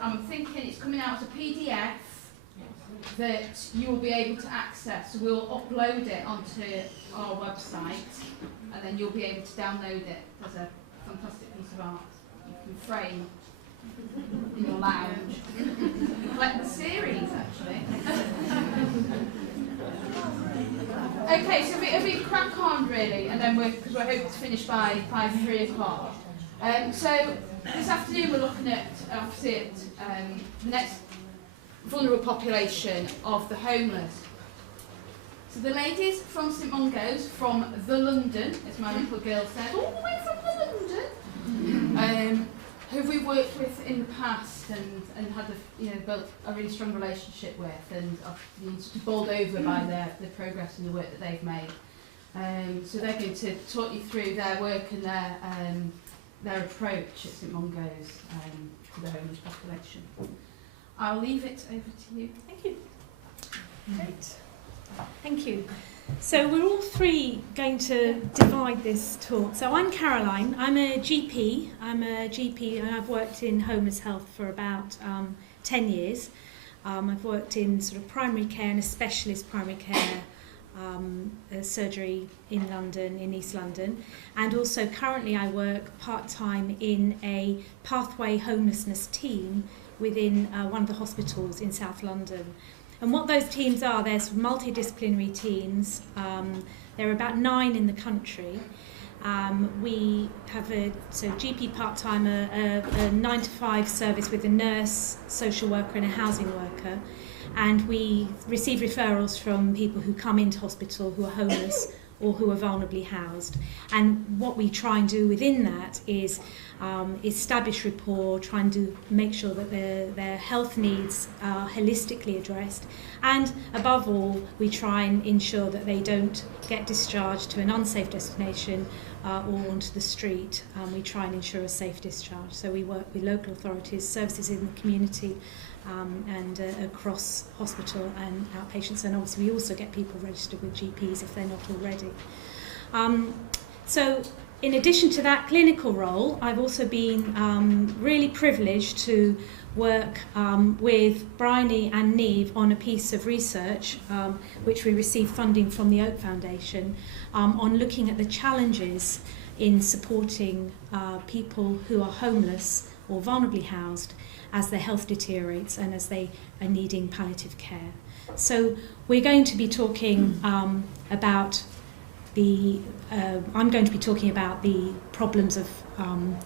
I'm thinking it's coming out as a PDF that you will be able to access. So we'll upload it onto our website, and then you'll be able to download it as a fantastic piece of art you can frame in your lounge. Like the series, actually. Okay, so if we crack on really, and then because we're hoping to finish by 3 o'clock. So this afternoon we're looking at the next vulnerable population of the homeless. So the ladies from St Mungo's, from the London, as my little girl said, all the way from the London, who we worked with in the past and had built a really strong relationship with, and been sort of bowled over by the progress and the work that they've made. So they're going to talk you through their work and their approach at St Mungo's to the homeless population. I'll leave it over to you. Thank you. Great. Thank you. So we're all three going to divide this talk. So I'm Caroline. I'm a GP. And I've worked in homeless health for about 10 years. I've worked in sort of primary care and a specialist primary care surgery in London, in East London. And also currently I work part-time in a pathway homelessness team within one of the hospitals in South London. And what those teams are, there's multidisciplinary teams. There are about 9 in the country. We have a GP part-time, a 9-to-5 service with a nurse, social worker and a housing worker. And we receive referrals from people who come into hospital who are homeless or who are vulnerably housed. And what we try and do within that is establish rapport, try and make sure that their health needs are holistically addressed. And above all, we try and ensure that they don't get discharged to an unsafe destination or onto the street. We try and ensure a safe discharge. So we work with local authorities, services in the community, and across hospital and outpatients, and obviously we also get people registered with GPs if they're not already. So in addition to that clinical role, I've also been really privileged to work with Briony and Niamh on a piece of research which we received funding from the Oak Foundation on looking at the challenges in supporting people who are homeless or vulnerably housed as their health deteriorates and as they are needing palliative care. So we're going to be talking about I'm going to be talking about the problems of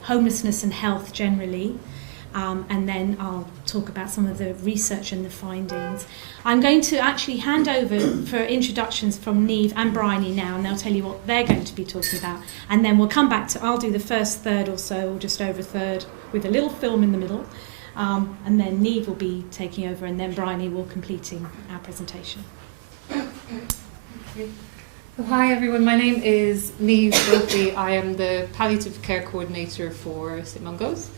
homelessness and health generally, and then I'll talk about some of the research and the findings. I'm going to actually hand over for introductions from Niamh and Briony now, and they'll tell you what they're going to be talking about. And then we'll come back to, I'll do the first third or so, or just over a third, with a little film in the middle. And then Niamh will be taking over, and then Briony will completing our presentation. So hi everyone, my name is Niamh Brophy. I am the palliative care coordinator for St Mungo's.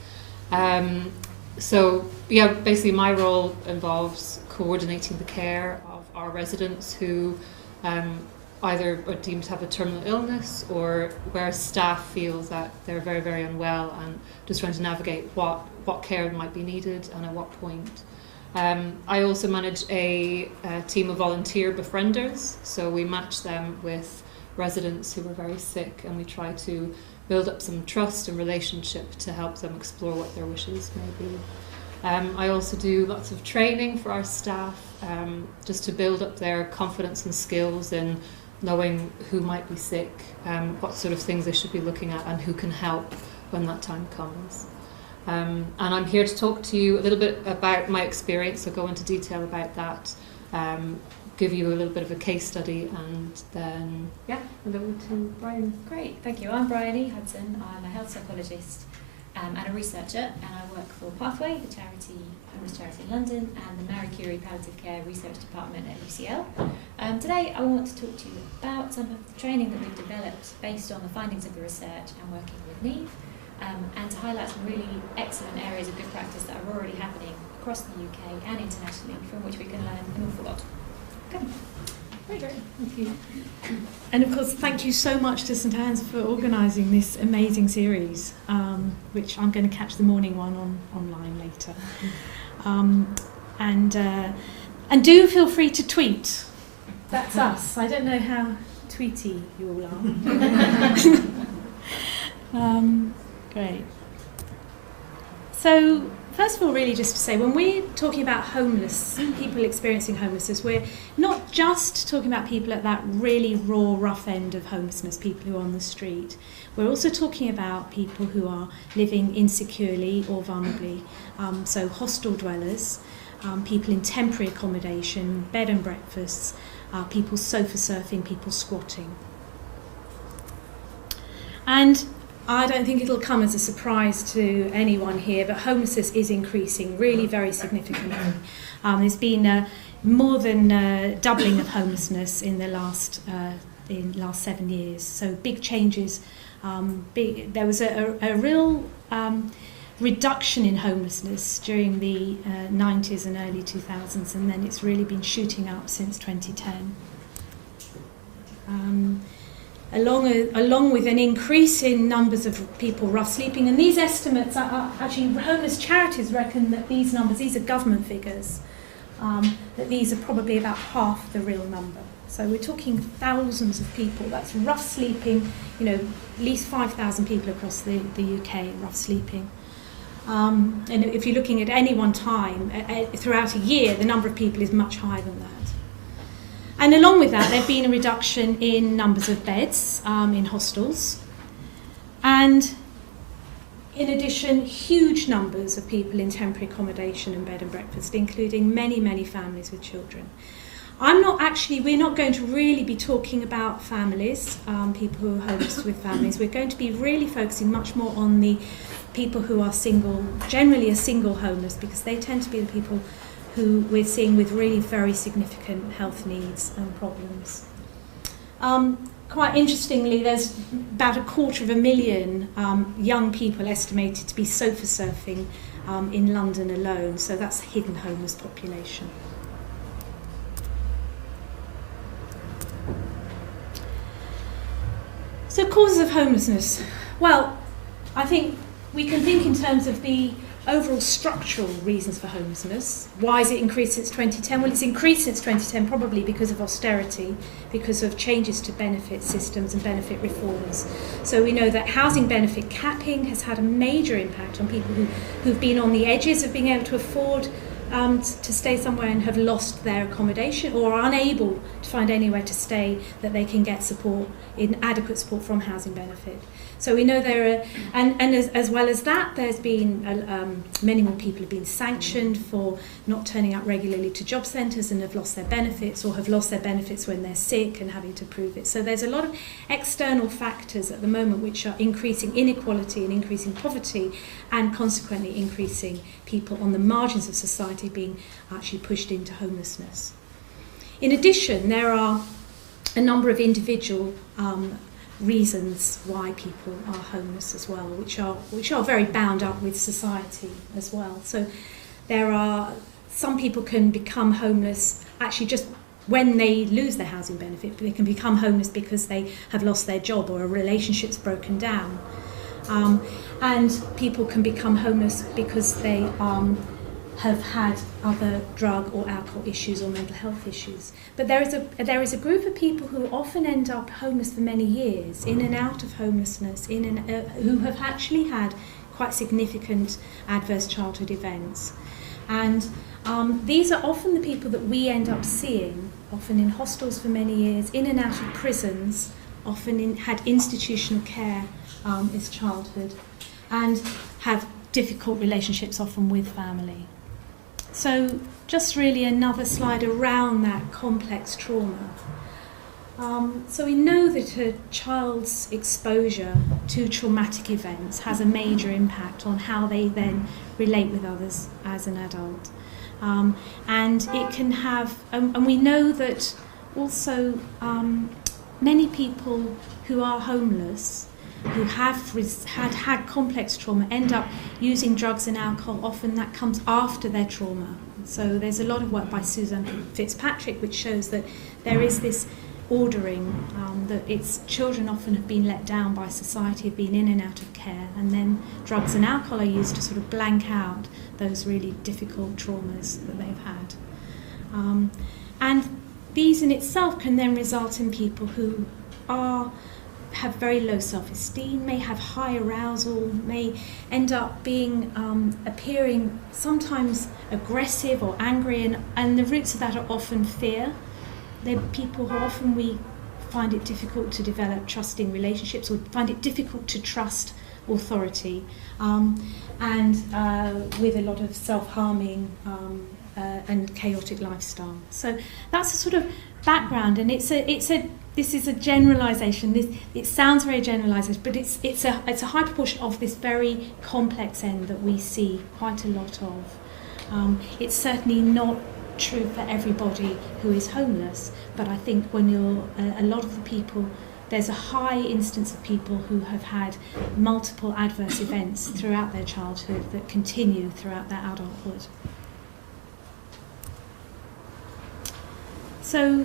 Basically my role involves coordinating the care of our residents who either are deemed to have a terminal illness or where staff feels that they're very, very unwell, and just trying to navigate what care might be needed and at what point. I also manage a team of volunteer befrienders, so we match them with residents who are very sick, and we try to build up some trust and relationship to help them explore what their wishes may be. I also do lots of training for our staff, just to build up their confidence and skills in knowing who might be sick, what sort of things they should be looking at, and who can help when that time comes. And I'm here to talk to you a little bit about my experience, so go into detail about that, give you a little bit of a case study, and then, hand over to Briony. Great, thank you. I'm Briony Hudson. I'm a health psychologist and a researcher, and I work for Pathway, the homeless charity in London, and the Marie Curie Palliative Care Research Department at UCL. Today I want to talk to you about some of the training that we've developed based on the findings of the research and working with Niamh. And to highlight some really excellent areas of good practice that are already happening across the UK and internationally, from which we can learn an awful lot. Okay. Very great, thank you. And of course, thank you so much to St Anne's for organising this amazing series, which I'm going to catch the morning one online later. And do feel free to tweet. That's us. I don't know how tweety you all are. Great. So, first of all, really just to say, when we're talking about homeless, people experiencing homelessness, we're not just talking about people at that really raw, rough end of homelessness, people who are on the street. We're also talking about people who are living insecurely or vulnerably, so hostel dwellers, people in temporary accommodation, bed and breakfasts, people sofa surfing, people squatting. And I don't think it'll come as a surprise to anyone here, but homelessness is increasing really very significantly. There's been more than doubling of homelessness in the last 7 years. So big changes. There was a real reduction in homelessness during the 90s and early 2000s, and then it's really been shooting up since 2010. Along with an increase in numbers of people rough sleeping, and these estimates are actually, homeless charities reckon that these numbers, these are government figures, that these are probably about half the real number. So we're talking thousands of people. That's rough sleeping, at least 5,000 people across the UK rough sleeping. And if you're looking at any one time, throughout a year, the number of people is much higher than that. And along with that, there's been a reduction in numbers of beds in hostels. And in addition, huge numbers of people in temporary accommodation and bed and breakfast, including many, many families with children. We're not going to really be talking about families, people who are homeless with families. We're going to be really focusing much more on the people who are single, generally are single homeless, because they tend to be the people who we're seeing with really very significant health needs and problems. Quite interestingly, there's about 250,000 young people estimated to be sofa surfing in London alone, so that's a hidden homeless population. So causes of homelessness. Well, I think we can think in terms of the overall structural reasons for homelessness. Why has it increased since 2010? Well, it's increased since 2010 probably because of austerity, because of changes to benefit systems and benefit reforms. So we know that housing benefit capping has had a major impact on people who've been on the edges of being able to afford to stay somewhere and have lost their accommodation or are unable to find anywhere to stay that they can get support, adequate support from housing benefit. So we know there are, and as well as that, there's been many more people have been sanctioned for not turning up regularly to job centres and have lost their benefits, or have lost their benefits when they're sick and having to prove it. So there's a lot of external factors at the moment which are increasing inequality and increasing poverty, and consequently increasing people on the margins of society being actually pushed into homelessness. In addition, there are a number of individual reasons why people are homeless as well, which are very bound up with society as well. So there are some people can become homeless actually just when they lose their housing benefit. They can become homeless because they have lost their job or a relationship's broken down. And people can become homeless because they have had other drug or alcohol issues or mental health issues. But there is a group of people who often end up homeless for many years, in and out of homelessness, who have actually had quite significant adverse childhood events. And these are often the people that we end up seeing, often in hostels for many years, in and out of prisons, often had institutional care as childhood, and have difficult relationships often with family. So just really another slide around that complex trauma. So we know that a child's exposure to traumatic events has a major impact on how they then relate with others as an adult. And it can have, and we know that also many people who are homeless, who have had complex trauma, end up using drugs and alcohol. Often that comes after their trauma, So there's a lot of work by Susan Fitzpatrick which shows that there is this ordering, that it's children often have been let down by society, have been in and out of care, and then drugs and alcohol are used to sort of blank out those really difficult traumas that they've had. And these in itself can then result in people who have very low self-esteem, may have high arousal, may end up being appearing sometimes aggressive or angry, and the roots of that are often fear. They're people who often we find it difficult to develop trusting relationships, or find it difficult to trust authority, and with a lot of self-harming and chaotic lifestyle. So that's a sort of background, and this is a generalisation. It sounds very generalised, but it's a high proportion of this very complex end that we see quite a lot of. It's certainly not true for everybody who is homeless, but I think when a lot of the people, there's a high instance of people who have had multiple adverse events throughout their childhood that continue throughout their adulthood. So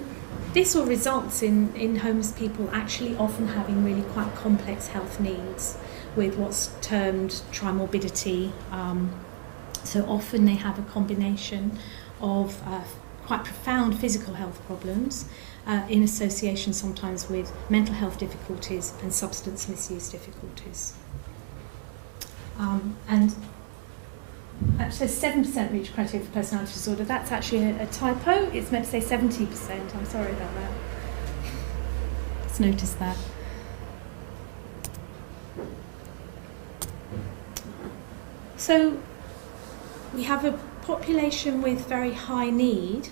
this all results in homeless people actually often having really quite complex health needs with what's termed trimorbidity. So often they have a combination of quite profound physical health problems in association sometimes with mental health difficulties and substance misuse difficulties. And actually 7% reach criteria for personality disorder. That's actually a typo. It's meant to say 70%. I'm sorry about that. Just noticed that. So we have a population with very high need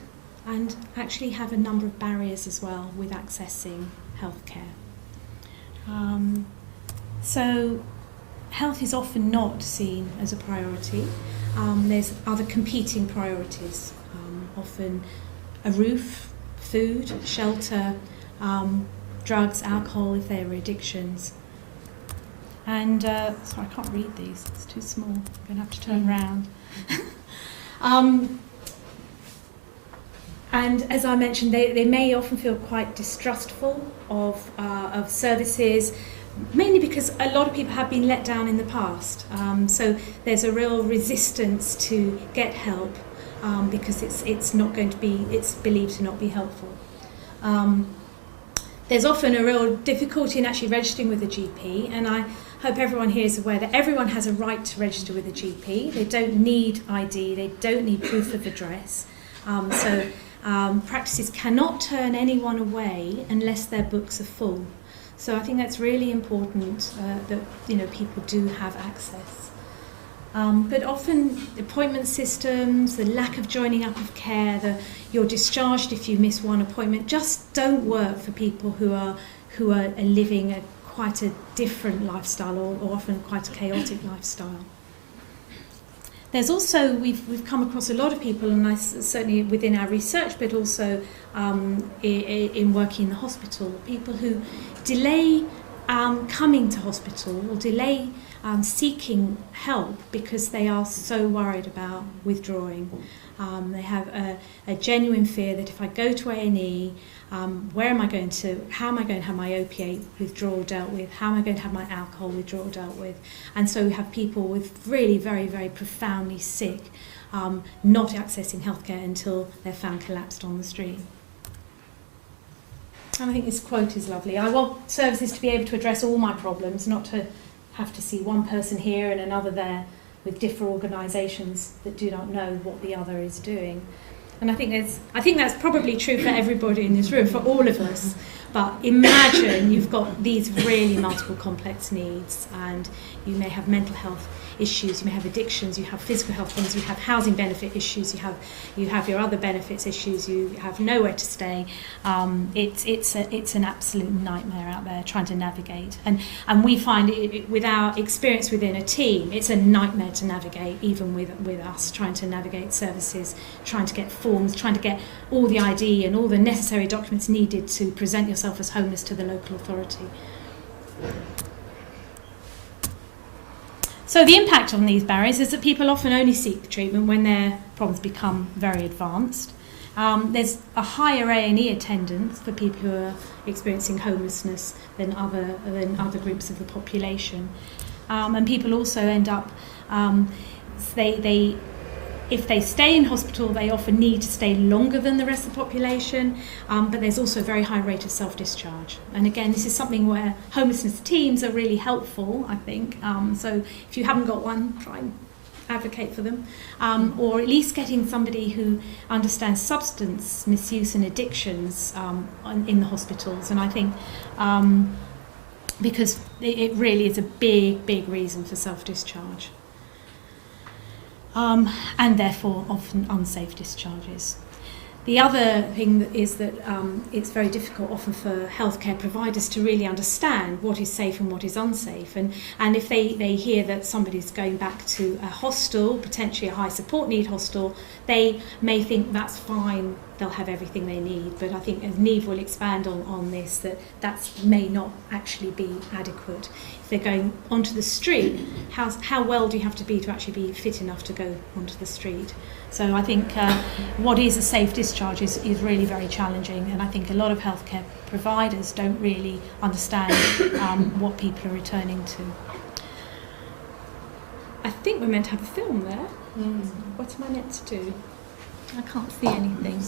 and actually have a number of barriers as well with accessing healthcare. So health is often not seen as a priority. There's other competing priorities, often a roof, food, shelter, drugs, alcohol if there are addictions. And sorry, I can't read these, it's too small. I'm going to have to turn around. And as I mentioned, they may often feel quite distrustful of services, mainly because a lot of people have been let down in the past. So there's a real resistance to get help because it's believed to not be helpful. There's often a real difficulty in actually registering with a GP, and I hope everyone here is aware that everyone has a right to register with a GP. They don't need ID, they don't need proof of address. Practices cannot turn anyone away unless their books are full. So I think that's really important that people do have access. But often appointment systems, the lack of joining up of care, you're discharged if you miss one appointment, just don't work for people who are living quite a different lifestyle or often quite a chaotic lifestyle. There's also, we've come across a lot of people, and certainly within our research, but also in working in the hospital, people who delay coming to hospital or delay seeking help because they are so worried about withdrawing. They have a genuine fear that if I go to A&E, how am I going to have my opiate withdrawal dealt with? How am I going to have my alcohol withdrawal dealt with? And so we have people with really very, very profoundly sick, not accessing healthcare until they're found collapsed on the street. And I think this quote is lovely. I want services to be able to address all my problems, not to have to see one person here and another there with different organisations that do not know what the other is doing. And I think that's probably true for everybody in this room, for all of us. But imagine you've got these really multiple complex needs, and you may have mental health issues, you may have addictions, you have physical health problems, you have housing benefit issues, you have your other benefits issues, you have nowhere to stay. It's an absolute nightmare out there trying to navigate. And we find it with our experience within a team, it's a nightmare to navigate, even with us trying to navigate services, trying to get forms, trying to get all the ID and all the necessary documents needed to present yourself as homeless to the local authority. So the impact on these barriers is that people often only seek treatment when their problems become very advanced. There's a higher A&E attendance for people who are experiencing homelessness than other groups of the population. And people also end up, if they stay in hospital, they often need to stay longer than the rest of the population, but there's also a very high rate of self-discharge. And again, this is something where homelessness teams are really helpful, I think. So if you haven't got one, try and advocate for them, or at least getting somebody who understands substance misuse and addictions in the hospitals. And I think because it really is a big reason for self-discharge. And therefore often unsafe discharges. The other thing is that it's very difficult often for healthcare providers to really understand what is safe and what is unsafe. And if they hear that somebody's going back to a hostel, potentially a high support need hostel, they may think that's fine, they'll have everything they need. But I think, as Niamh will expand on this, that may not actually be adequate. If they're going onto the street, how well do you have to be actually be fit enough to go onto the street? So I think what is a safe discharge is really very challenging, and I think a lot of healthcare providers don't really understand what people are returning to. I think we're meant to have a film there. What am I meant to do? I can't see anything.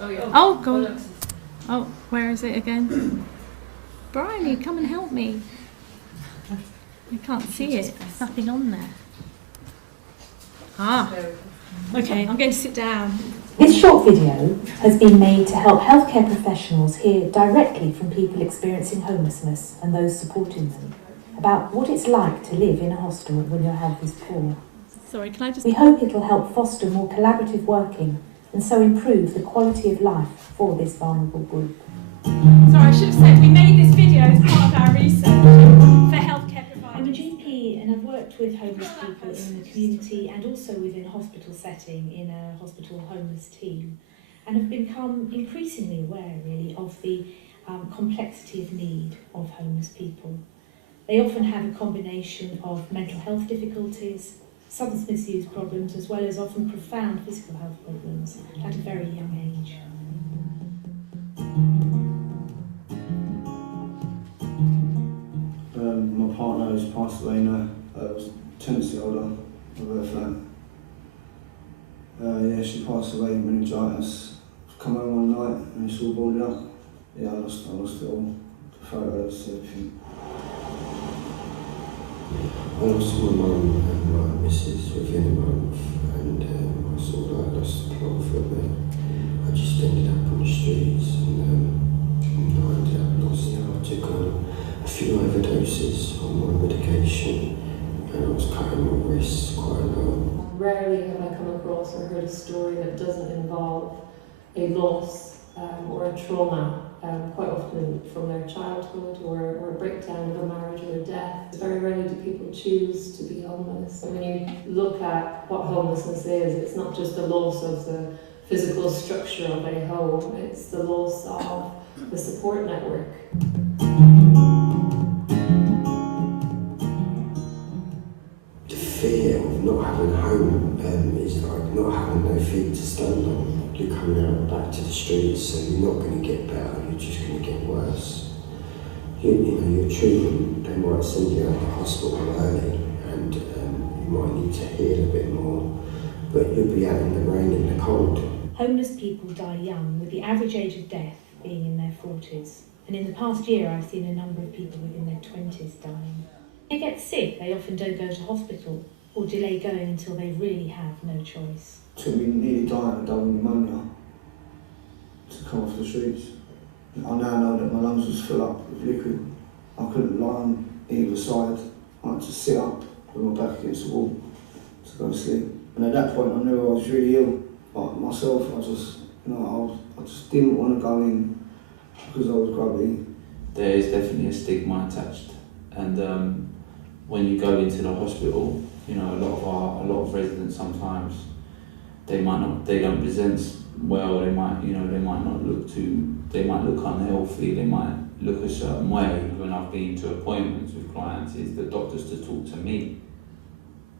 Oh, God. Oh, where is it again? Briony, come and help me. I can't see it. There's nothing on there. Okay, I'm going to sit down. This short video has been made to help healthcare professionals hear directly from people experiencing homelessness and those supporting them about what it's like to live in a hostel when your health is poor. Sorry, can I just... We hope it will help foster more collaborative working and so improve the quality of life for this vulnerable group. Sorry, I should have said we made this video as part of our research for healthcare providers. I'm a GP and I've worked with homeless people in the community and also within a hospital setting in a hospital homeless team, and have become increasingly aware really of the complexity of need of homeless people. They often have a combination of mental health difficulties, substance misuse problems, as well as often profound physical health problems at a very young age. My partner who's passed away now was tenancy holder of her flat. Yeah, she passed away in meningitis. Come home one night and it's all boarded up. Yeah, I lost it all. The photos, everything. I lost my mum and my missus within a month, and I sort of lost the plot for a bit. I just ended up on the streets, and I ended up lost. I took on a few overdoses on my medication, and I was cutting my wrists quite a lot. Rarely have I come across or heard a story that doesn't involve a loss or a trauma, quite often from their childhood or a breakdown of a marriage or a death. Very rarely do people choose to be homeless. And when you look at what homelessness is, it's not just the loss of the physical structure of a home, it's the loss of the support network. The fear of not having a home is like not having no feet to stand on. You're coming out back to the streets, so you're not going to get better, you're just going to get worse. You know, your children, they might send you out of the hospital early, and you might need to heal a bit more, but you'll be out in the rain and the cold. Homeless people die young, with the average age of death being in their 40s. And in the past year, I've seen a number of people within their 20s dying. When they get sick, they often don't go to hospital or delay going until they really have no choice. Took me nearly dying of double pneumonia to come off the streets. I now know that my lungs was full up with liquid. I couldn't lie on either side. I had to sit up with my back against the wall to go to sleep. And at that point I knew I was really ill. But myself, I just didn't want to go in because I was grubby. There is definitely a stigma attached, and when you go into the hospital, you know, a lot of residents sometimes they don't present well. They might look unhealthy. They might look a certain way when I've been to appointments with clients is the doctors to talk to me.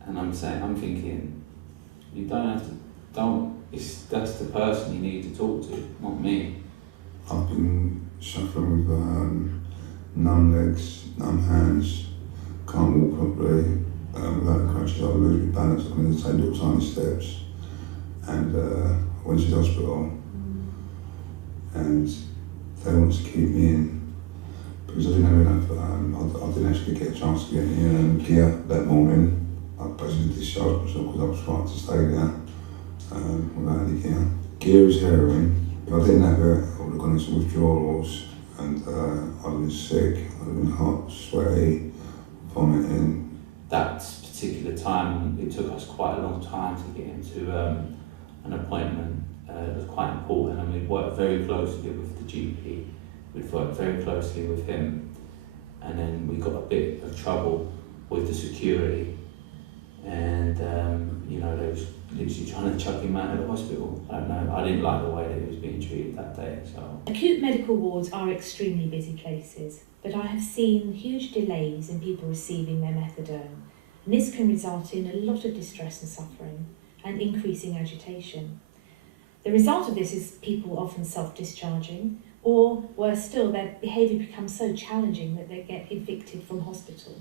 And I'm thinking, you don't have to, that's the person you need to talk to, not me. I've been suffering with numb legs, numb hands, can't walk properly, without the crutches I lose my balance, I can only take little tiny steps. And I went to the hospital and they wanted to keep me in because I didn't have enough, I didn't actually get a chance to get any gear that morning. I basically discharged myself because I was trying to stay there without any gear. Gear is heroin. If I didn't have it, I would have gone into withdrawals and I'd have been sick, I'd have been hot, sweaty, vomiting. That particular time, it took us quite a long time to get into an appointment. It was quite important, and we worked very closely with the GP. We'd worked very closely with him, and then we got a bit of trouble with the security, and you know, they was literally trying to chuck him out of the hospital. I don't know, I didn't like the way that he was being treated that day. So acute medical wards are extremely busy places, but I have seen huge delays in people receiving their methadone, and this can result in a lot of distress and suffering and increasing agitation. The result of this is people often self-discharging, or worse still, their behaviour becomes so challenging that they get evicted from hospital.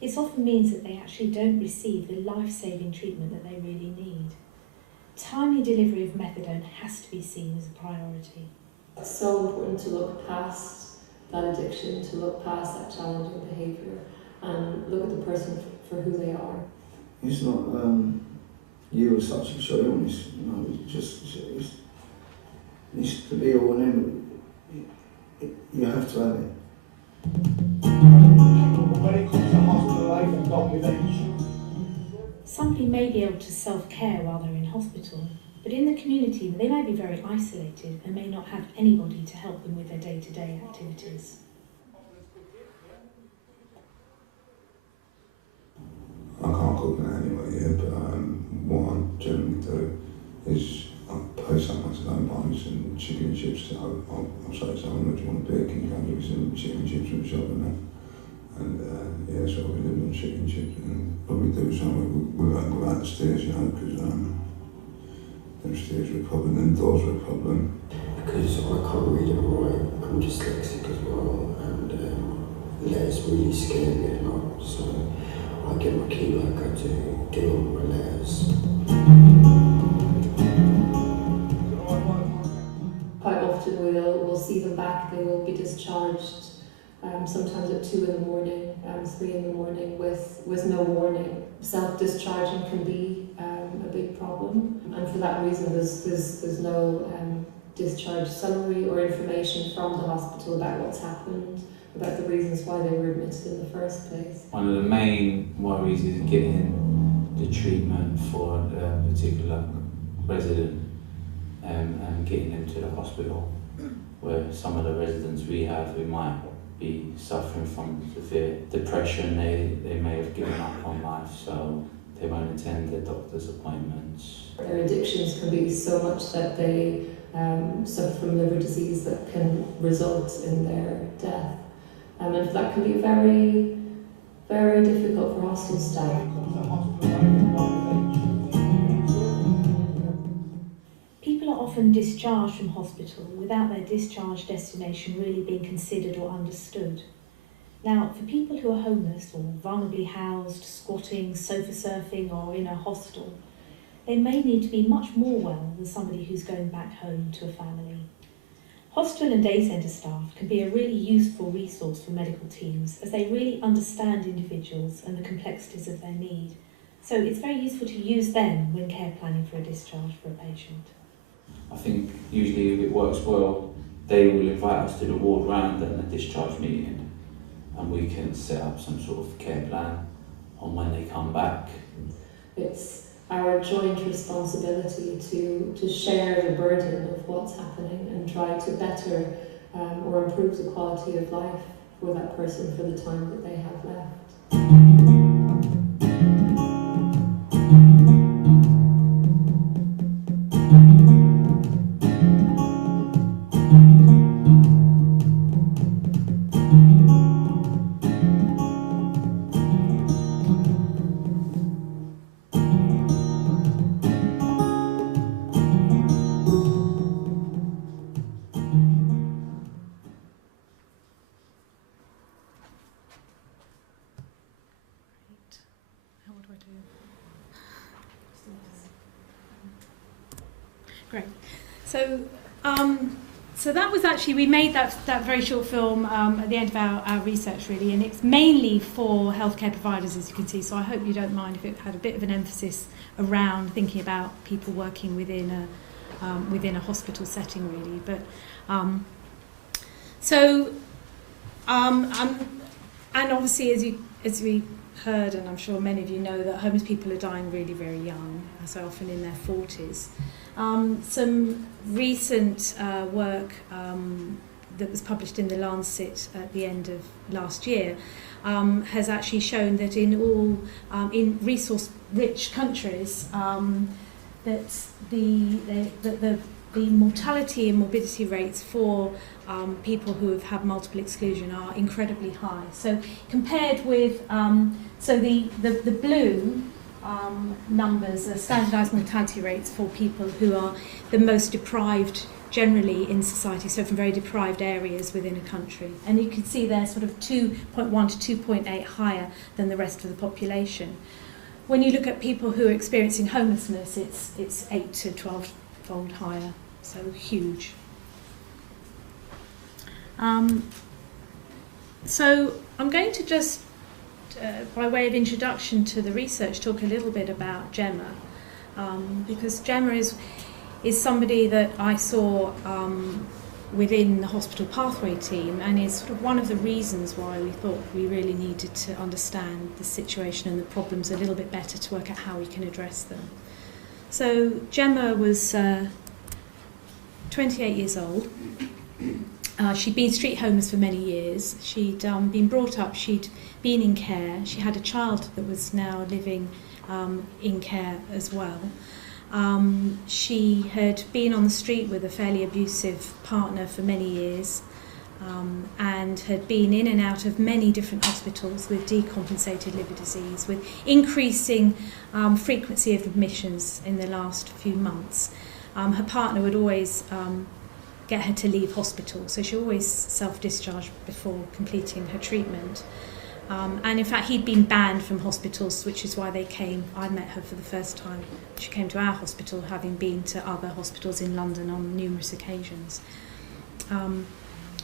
This often means that they actually don't receive the life-saving treatment that they really need. Timely delivery of methadone has to be seen as a priority. It's so important to look past that addiction, to look past that challenging behaviour and look at the person for who they are. It's not you as such a short illness, you know, it's to be all and end. You have to have it. Somebody may be able to self-care while they're in hospital, but in the community they may be very isolated and may not have anybody to help them with their day-to-day activities. I can't cook now anyway, yeah, but what I generally do is I pay someone to go and buy me some chicken and chips. I'll say to someone, do you want a beer? Can you go and give me some chicken and chips from the shop and that? And yeah, so I'll be living on chicken and chips and probably do something without the stairs, you know, because them stairs are a problem, them doors are a problem. Because I can't read and write, I'm dyslexic as well, and letters really scare me a lot, so I get my key like I do on my letters. Quite often we'll see them back, they will be discharged sometimes at 2 in the morning, 3 in the morning with no warning. Self-discharging can be a big problem, and for that reason there's no discharge summary or information from the hospital about what's happened, about the reasons why they were admitted in the first place. one of the main worries is getting the treatment for a particular resident and getting them to the hospital, where some of the residents we have who might be suffering from severe depression, they may have given up on life, so they won't attend their doctor's appointments. Their addictions can be so much that they suffer from liver disease that can result in their death. And that can be very, very difficult for hostel staff. People are often discharged from hospital without their discharge destination really being considered or understood. Now, for people who are homeless or vulnerably housed, squatting, sofa surfing or in a hostel, they may need to be much more well than somebody who's going back home to a family. Hostel and day centre staff can be a really useful resource for medical teams as they really understand individuals and the complexities of their need. So it's very useful to use them when care planning for a discharge for a patient. I think usually if it works well, they will invite us to the ward round and a discharge meeting, and we can set up some sort of care plan on when they come back. It's our joint responsibility to share the burden of what's happening and try to better or improve the quality of life for that person for the time that they have left. Great. So, so that was actually, we made that very short film at the end of our research, really, and it's mainly for healthcare providers, as you can see, so I hope you don't mind if it had a bit of an emphasis around thinking about people working within a hospital setting, really. But and obviously, as we heard, and I'm sure many of you know, that homeless people are dying really, very young, so often in their 40s. Some recent work that was published in the Lancet at the end of last year has actually shown that in all in resource-rich countries that the mortality and morbidity rates for people who have had multiple exclusion are incredibly high. So compared with so the blue numbers are standardised mortality rates for people who are the most deprived generally in society, so from very deprived areas within a country. And you can see they're sort of 2.1 to 2.8 higher than the rest of the population. When you look at people who are experiencing homelessness, it's 8 to 12-fold higher, so huge. So I'm going to just by way of introduction to the research, talk a little bit about Gemma, because Gemma is somebody that I saw within the hospital pathway team, and is sort of one of the reasons why we thought we really needed to understand the situation and the problems a little bit better to work out how we can address them. So Gemma was 28 years old. She'd been street homeless for many years. She'd been brought up, she'd been in care. She had a child that was now living in care as well. She had been on the street with a fairly abusive partner for many years, and had been in and out of many different hospitals with decompensated liver disease, with increasing frequency of admissions in the last few months. Her partner would always get her to leave hospital, so she always self-discharged before completing her treatment. And in fact, he'd been banned from hospitals, which is why they came. I met her for the first time. She came to our hospital, having been to other hospitals in London on numerous occasions.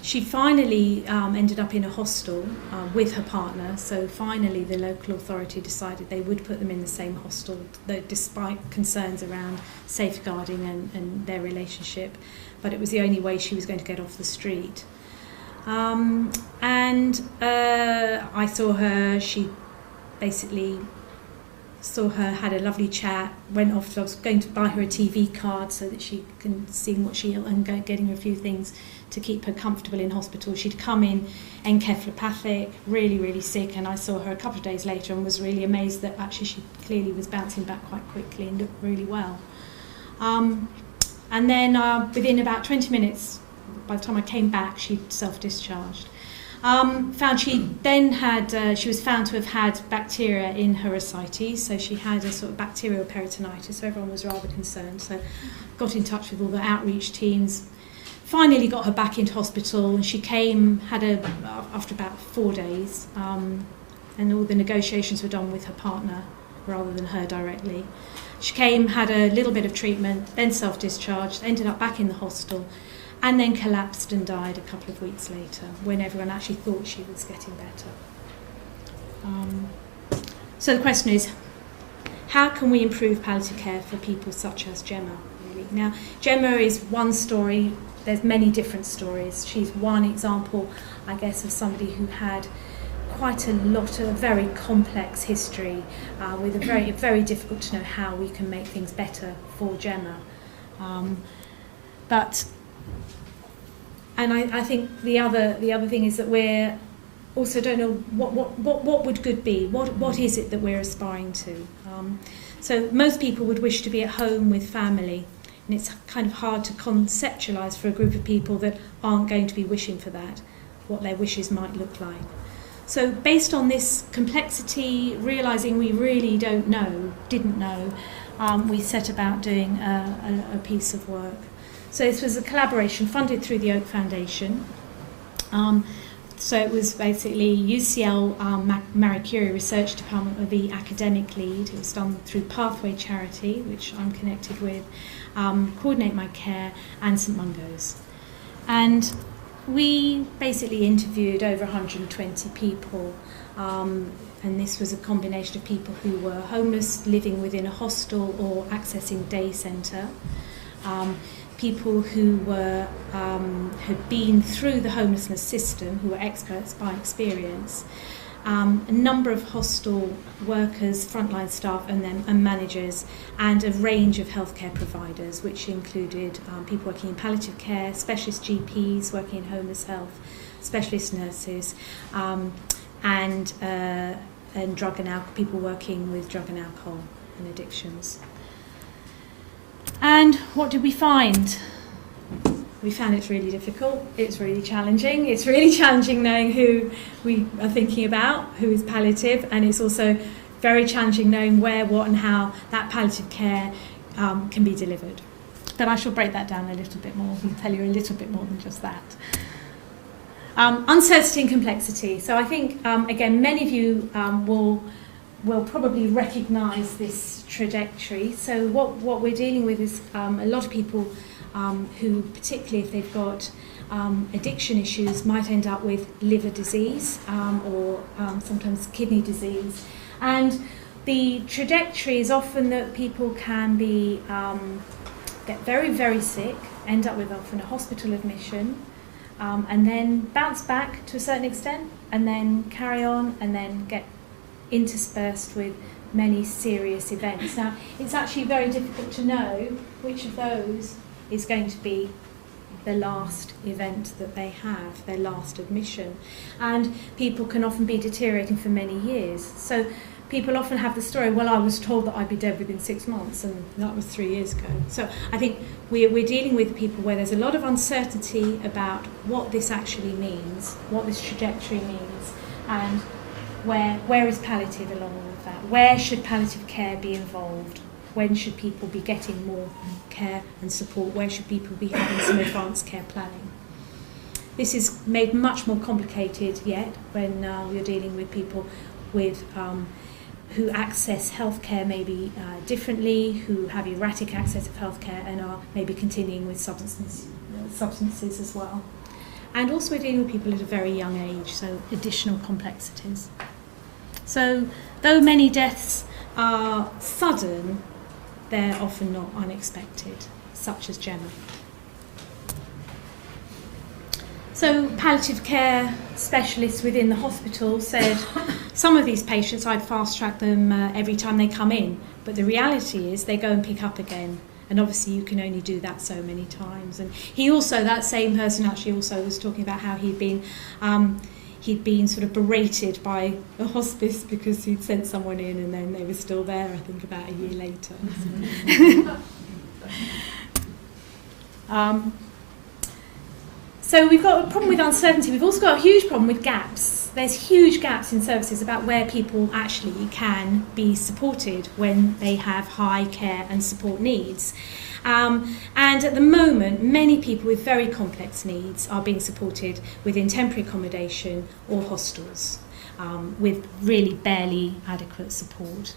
She finally ended up in a hostel with her partner, so finally the local authority decided they would put them in the same hostel, though despite concerns around safeguarding and their relationship. But it was the only way she was going to get off the street. I saw her, she basically saw her, had a lovely chat, went off to, I was going to buy her a TV card so that she can see what she, and getting her a few things to keep her comfortable in hospital. She'd come in encephalopathic, really, really sick, and I saw her a couple of days later and was really amazed that actually she clearly was bouncing back quite quickly and looked really well. And then within about 20 minutes, by the time I came back, she'd self-discharged. Found she then had, she was found to have had bacteria in her ascites, so she had a sort of bacterial peritonitis, so everyone was rather concerned. So got in touch with all the outreach teams, finally got her back into hospital, and she came, after about 4 days, and all the negotiations were done with her partner rather than her directly. She came, had a little bit of treatment, then self-discharged, ended up back in the hostel, and then collapsed and died a couple of weeks later when everyone actually thought she was getting better. So the question is, how can we improve palliative care for people such as Gemma? Really? Now, Gemma is one story. There's many different stories. She's one example, I guess, of somebody who had quite a lot of very complex history, with a very difficult to know how we can make things better for Gemma. And I think the other thing is that we're also don't know what would good be. What is it that we're aspiring to? So most people would wish to be at home with family, and it's kind of hard to conceptualise for a group of people that aren't going to be wishing for that, what their wishes might look like. So based on this complexity, realising we really didn't know, we set about doing a piece of work. So this was a collaboration funded through the Oak Foundation. So it was basically UCL Marie Curie Research Department with the academic lead. It was done through Pathway Charity, which I'm connected with, Coordinate My Care, and St Mungo's. And we basically interviewed over 120 people, and this was a combination of people who were homeless, living within a hostel or accessing day centre, people who were had been through the homelessness system, who were experts by experience, a number of hostel workers, frontline staff and managers, and a range of healthcare providers, which included people working in palliative care, specialist GPs working in homeless health, specialist nurses, and drug and alcohol, people working with drug and alcohol and addictions. And what did we find? We found it's really difficult, it's really challenging. It's really challenging knowing who we are thinking about, who is palliative, and it's also very challenging knowing where, what and how that palliative care can be delivered. But I shall break that down a little bit more and tell you a little bit more than just that. Uncertainty and complexity. So I think, again, many of you will probably recognise this trajectory. So what we're dealing with is a lot of people who, particularly if they've got addiction issues, might end up with liver disease or sometimes kidney disease. And the trajectory is often that people can be get very, very sick, end up with often a hospital admission, and then bounce back to a certain extent, and then carry on, and then get interspersed with many serious events. Now, it's actually very difficult to know which of those is going to be the last event that they have, their last admission. And people can often be deteriorating for many years. So people often have the story, well, I was told that I'd be dead within 6 months, and that was 3 years ago. So I think we're dealing with people where there's a lot of uncertainty about what this actually means, what this trajectory means, and where is palliative along all of that? Where should palliative care be involved? When should people be getting more care and support? Where should people be having some advanced care planning? This is made much more complicated yet when you're dealing with people with who access healthcare maybe differently, who have erratic access of healthcare and are maybe continuing with substances as well. And also we're dealing with people at a very young age, so additional complexities. So though many deaths are sudden, they're often not unexpected, such as Gemma. So palliative care specialists within the hospital said some of these patients, I'd fast-track them every time they come in, but the reality is they go and pick up again, and obviously you can only do that so many times. And he also, that same person actually also was talking about how he'd been sort of berated by the hospice because he'd sent someone in and then they were still there, I think, about a year later. So we've got a problem with uncertainty. We've also got a huge problem with gaps. There's huge gaps in services about where people actually can be supported when they have high care and support needs. And at the moment, many people with very complex needs are being supported within temporary accommodation or hostels with really barely adequate support.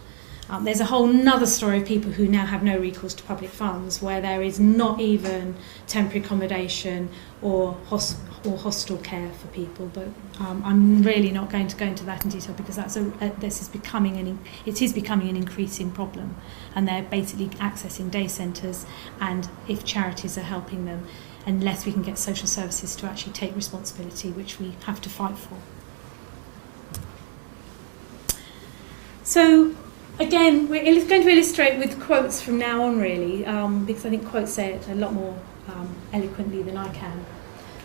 There's a whole nother story of people who now have no recourse to public funds, where there is not even temporary accommodation or hostel care for people. But I'm really not going to go into that in detail because it is becoming an increasing problem, and they're basically accessing day centres. And if charities are helping them, unless we can get social services to actually take responsibility, which we have to fight for. So. Again, we're going to illustrate with quotes from now on, really, because I think quotes say it a lot more eloquently than I can.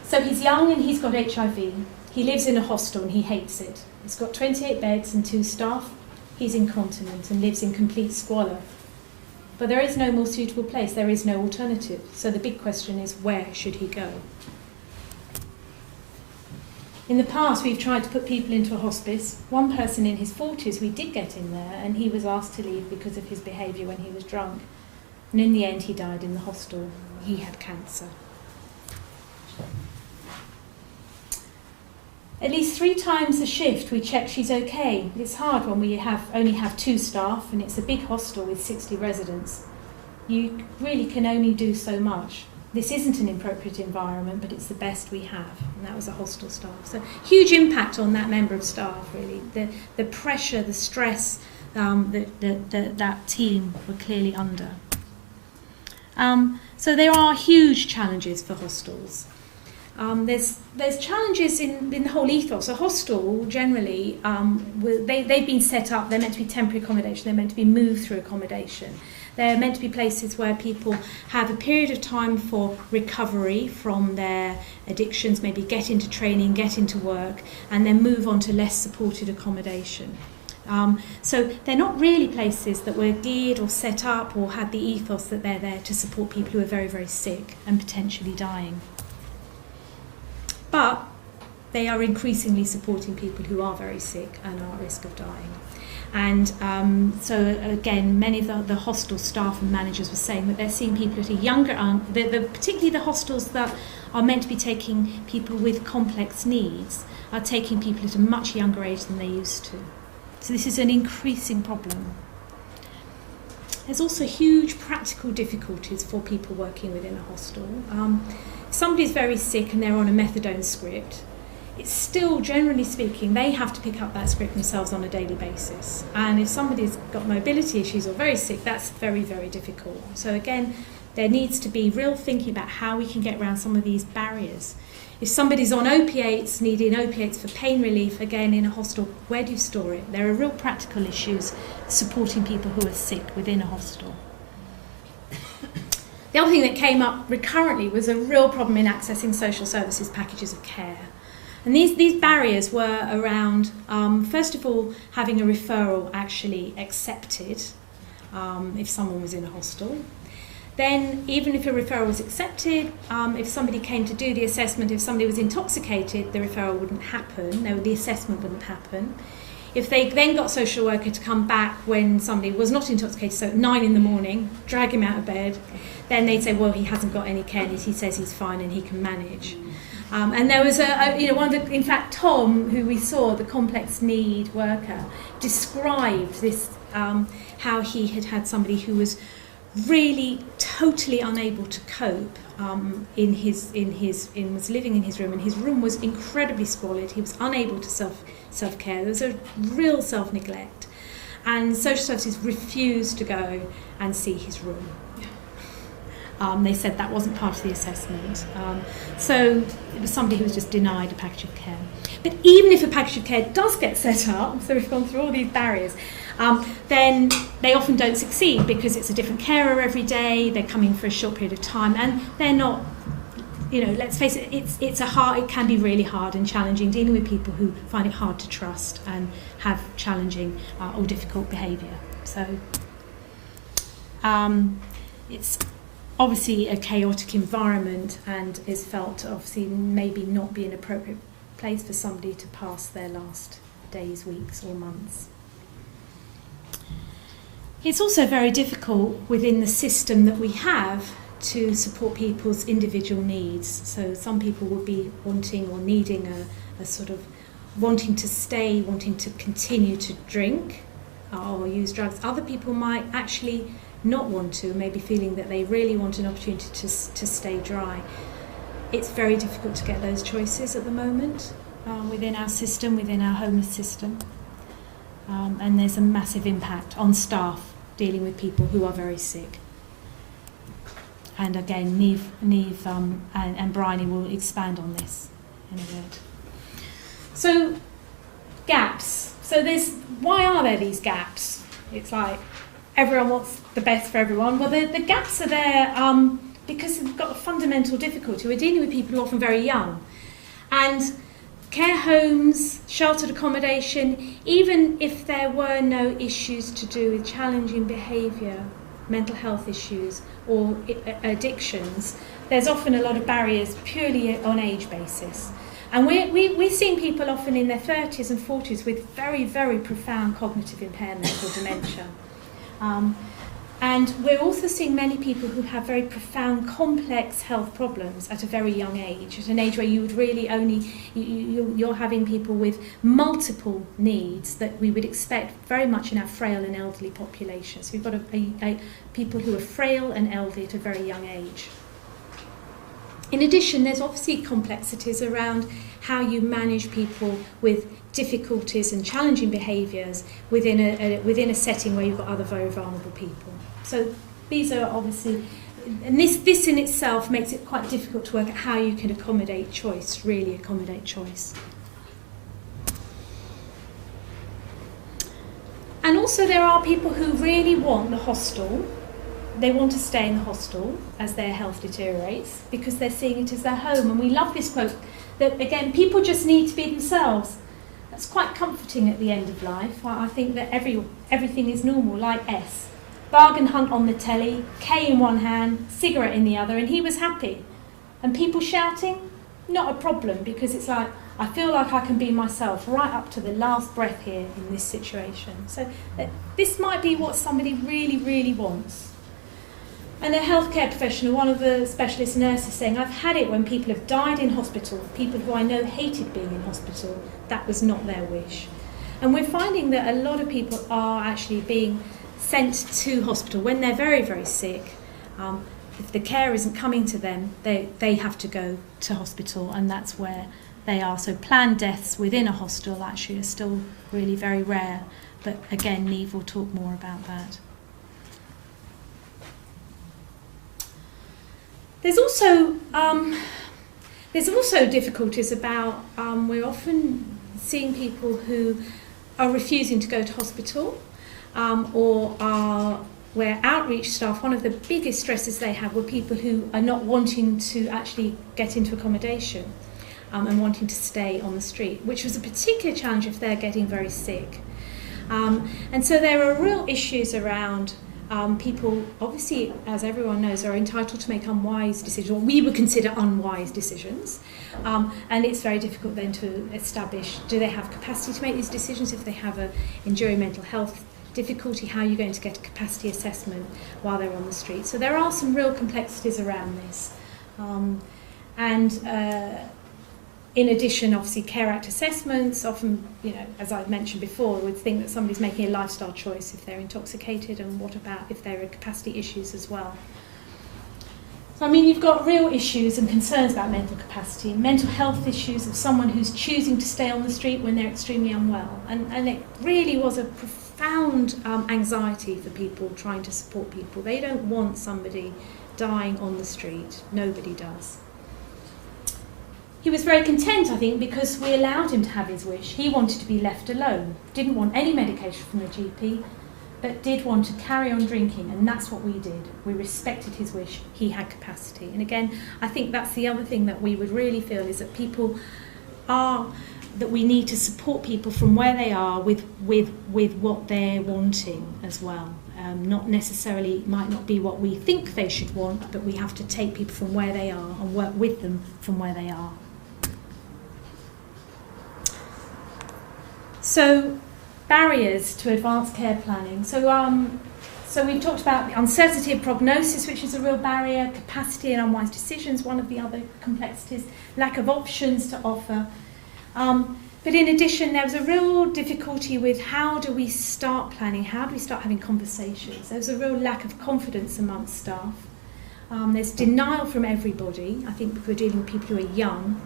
So he's young and he's got HIV. He lives in a hostel and he hates it. It's got 28 beds and 2 staff. He's incontinent and lives in complete squalor. But there is no more suitable place. There is no alternative. So the big question is, where should he go? In the past, we've tried to put people into a hospice. One person in his 40s, we did get in there, and he was asked to leave because of his behaviour when he was drunk. And in the end, he died in the hostel. He had cancer. At least 3 times a shift we check she's okay. It's hard when we only have 2 staff and it's a big hostel with 60 residents. You really can only do so much. This isn't an appropriate environment, but it's the best we have, and that was a hostel staff. So huge impact on that member of staff, really. The pressure, the stress that team were clearly under. So there are huge challenges for hostels. There's challenges in the whole ethos. A hostel, generally, they've been set up, they're meant to be temporary accommodation, they're meant to be moved through accommodation. They're meant to be places where people have a period of time for recovery from their addictions, maybe get into training, get into work, and then move on to less supported accommodation. So they're not really places that were geared or set up or had the ethos that they're there to support people who are very, very sick and potentially dying. But they are increasingly supporting people who are very sick and are at risk of dying. And so again, many of the hostel staff and managers were saying that they're seeing people at a younger, particularly the hostels that are meant to be taking people with complex needs, are taking people at a much younger age than they used to. So this is an increasing problem. There's also huge practical difficulties for people working within a hostel. If somebody's very sick and they're on a methadone script, it's still, generally speaking, they have to pick up that script themselves on a daily basis. And if somebody's got mobility issues or very sick, that's very, very difficult. So again, there needs to be real thinking about how we can get around some of these barriers. If somebody's on opiates, needing opiates for pain relief, again, in a hostel, where do you store it? There are real practical issues supporting people who are sick within a hostel. The other thing that came up recurrently was a real problem in accessing social services packages of care. And these barriers were around, first of all, having a referral actually accepted if someone was in a hostel. Then, even if a referral was accepted, if somebody came to do the assessment, if somebody was intoxicated, the referral wouldn't happen, the assessment wouldn't happen. If they then got a social worker to come back when somebody was not intoxicated, so at 9 in the morning, drag him out of bed, then they'd say, well, he hasn't got any care needs, he says he's fine and he can manage. And there was in fact, Tom, who we saw, the complex need worker, described this, how he had somebody who was really totally unable to cope was living in his room, and his room was incredibly squalid. He was unable to self-care. There was a real self-neglect, and social services refused to go and see his room. They said that wasn't part of the assessment. So it was somebody who was just denied a package of care. But even if a package of care does get set up, so we've gone through all these barriers, then they often don't succeed because it's a different carer every day, they're coming for a short period of time, and they're not, let's face it, it can be really hard and challenging dealing with people who find it hard to trust and have challenging or difficult behaviour. So it's obviously a chaotic environment and is felt to obviously maybe not be an appropriate place for somebody to pass their last days, weeks or months. It's also very difficult within the system that we have to support people's individual needs. So some people would be wanting or needing a sort of wanting to stay, wanting to continue to drink or use drugs. Other people might actually not want to, maybe feeling that they really want an opportunity to stay dry. It's very difficult to get those choices at the moment within our system, within our homeless system. And there's a massive impact on staff dealing with people who are very sick. And again, Niamh and Briony will expand on this in a bit. So, gaps. So why are there these gaps? It's like everyone wants the best for everyone. Well, the gaps are there because we've got a fundamental difficulty. We're dealing with people who are often very young. And care homes, sheltered accommodation, even if there were no issues to do with challenging behaviour, mental health issues or addictions, there's often a lot of barriers purely on age basis. And we're seeing people often in their 30s and 40s with very, very profound cognitive impairment or dementia. And we're also seeing many people who have very profound, complex health problems at a very young age, at an age where you would really only, you're having people with multiple needs that we would expect very much in our frail and elderly population. So we've got people who are frail and elderly at a very young age. In addition, there's obviously complexities around how you manage people with difficulties and challenging behaviours within a setting where you've got other very vulnerable people. So these are obviously, and this in itself makes it quite difficult to work out how you can accommodate choice, really accommodate choice. And also there are people who really want the hostel. They want to stay in the hostel as their health deteriorates because they're seeing it as their home. And we love this quote that, again, people just need to be themselves. That's quite comforting at the end of life. I think that everything is normal, like S. Bargain hunt on the telly, K in one hand, cigarette in the other, and he was happy. And people shouting, not a problem, because it's like, I feel like I can be myself right up to the last breath here in this situation. So this might be what somebody really, really wants. And a healthcare professional, one of the specialist nurses, saying, I've had it when people have died in hospital, people who I know hated being in hospital. That was not their wish. And we're finding that a lot of people are actually being sent to hospital when they're very, very sick. If the care isn't coming to them, they have to go to hospital, and that's where they are. So planned deaths within a hostel actually are still really very rare. But again, Niamh will talk more about that. There's also difficulties about, we're often seeing people who are refusing to go to hospital or are, where outreach staff, one of the biggest stresses they have were people who are not wanting to actually get into accommodation and wanting to stay on the street, which was a particular challenge if they're getting very sick. And so there are real issues around people, obviously, as everyone knows, are entitled to make unwise decisions, or we would consider unwise decisions. And it's very difficult then to establish, do they have capacity to make these decisions? If they have an enduring mental health difficulty, how are you going to get a capacity assessment while they're on the street? So there are some real complexities around this. In addition, obviously, Care Act assessments, often, as I mentioned before, would think that somebody's making a lifestyle choice if they're intoxicated, and what about if there are capacity issues as well? So, you've got real issues and concerns about mental capacity, mental health issues of someone who's choosing to stay on the street when they're extremely unwell. And it really was a profound anxiety for people trying to support people. They don't want somebody dying on the street. Nobody does. He was very content, I think, because we allowed him to have his wish. He wanted to be left alone, didn't want any medication from the GP, but did want to carry on drinking, and that's what we did. We respected his wish. He had capacity. And again, I think that's the other thing that we would really feel is that that we need to support people from where they are with what they're wanting as well. Not necessarily, might not be what we think they should want, but we have to take people from where they are and work with them from where they are. So, barriers to advanced care planning. So we've talked about the uncertainty of prognosis, which is a real barrier, capacity and unwise decisions, one of the other complexities, lack of options to offer. But in addition, there was a real difficulty with how do we start planning, how do we start having conversations. There's a real lack of confidence amongst staff. There's denial from everybody, I think, because we're dealing with people who are young.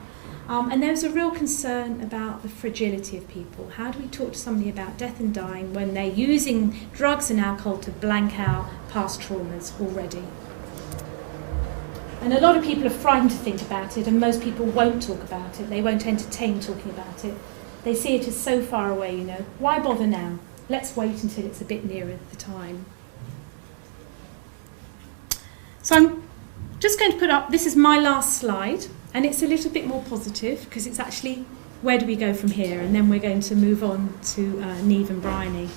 And there's a real concern about the fragility of people. How do we talk to somebody about death and dying when they're using drugs and alcohol to blank out past traumas already? And a lot of people are frightened to think about it, and most people won't talk about it. They won't entertain talking about it. They see it as so far away, Why bother now? Let's wait until it's a bit nearer the time. So I'm just going to put up, this is my last slide. And it's a little bit more positive because it's actually, where do we go from here? And then we're going to move on to Niamh and Briony.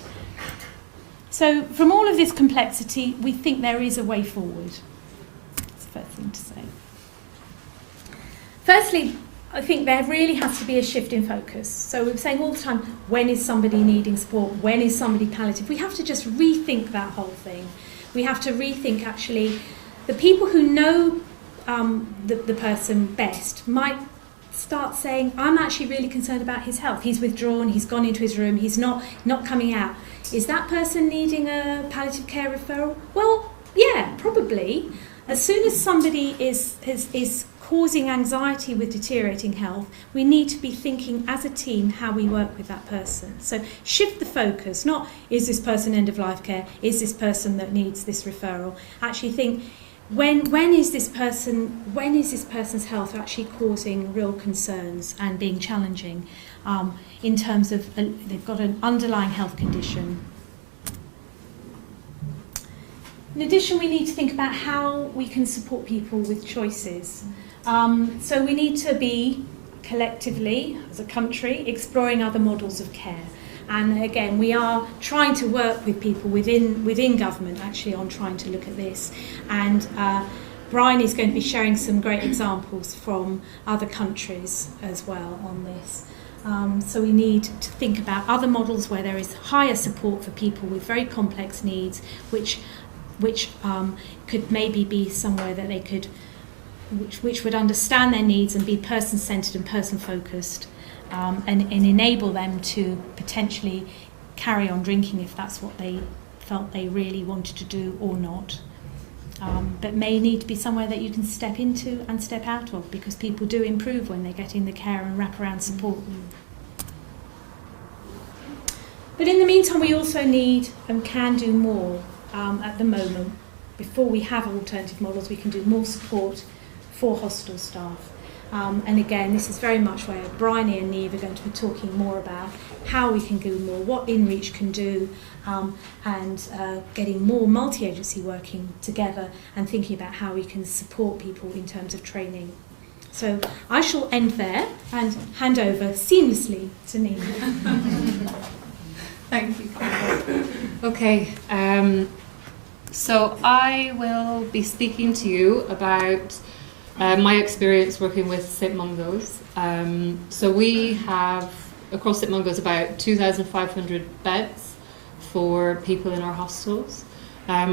So from all of this complexity, we think there is a way forward. That's the first thing to say. Firstly, I think there really has to be a shift in focus. So we're saying all the time, when is somebody needing support? When is somebody palliative? We have to just rethink that whole thing. we have to rethink actually the people who know the person best might start saying, I'm actually really concerned about his health. He's withdrawn, he's gone into his room, he's not coming out. Is that person needing a palliative care referral? Well, yeah, probably. As soon as somebody is causing anxiety with deteriorating health, we need to be thinking as a team how we work with that person. So shift the focus, not is this person end of life care, is this person that needs this referral. Actually think, when is this person's health actually causing real concerns and being challenging in terms of they've got an underlying health condition. In addition, we need to think about how we can support people with choices. So we need to be collectively, as a country, exploring other models of care. And again, we are trying to work with people within government actually on trying to look at this. And Brian is going to be sharing some great examples from other countries as well on this. So we need to think about other models where there is higher support for people with very complex needs, which could maybe be somewhere that they could, which would understand their needs and be person-centred and person-focused, and enable them to potentially carry on drinking if that's what they felt they really wanted to do or not. But may need to be somewhere that you can step into and step out of, because people do improve when they get in the care and wraparound support. But in the meantime, we also need and can do more. At the moment, before we have alternative models, we can do more support for hostel staff. And again, this is very much where Briony and Niamh are going to be talking more about how we can do more, what InReach can do, and getting more multi-agency working together and thinking about how we can support people in terms of training. So I shall end there and hand over seamlessly to Niamh. Thank you. Okay. So I will be speaking to you about my experience working with St Mungo's. So we have, across St Mungo's, about 2,500 beds for people in our hostels.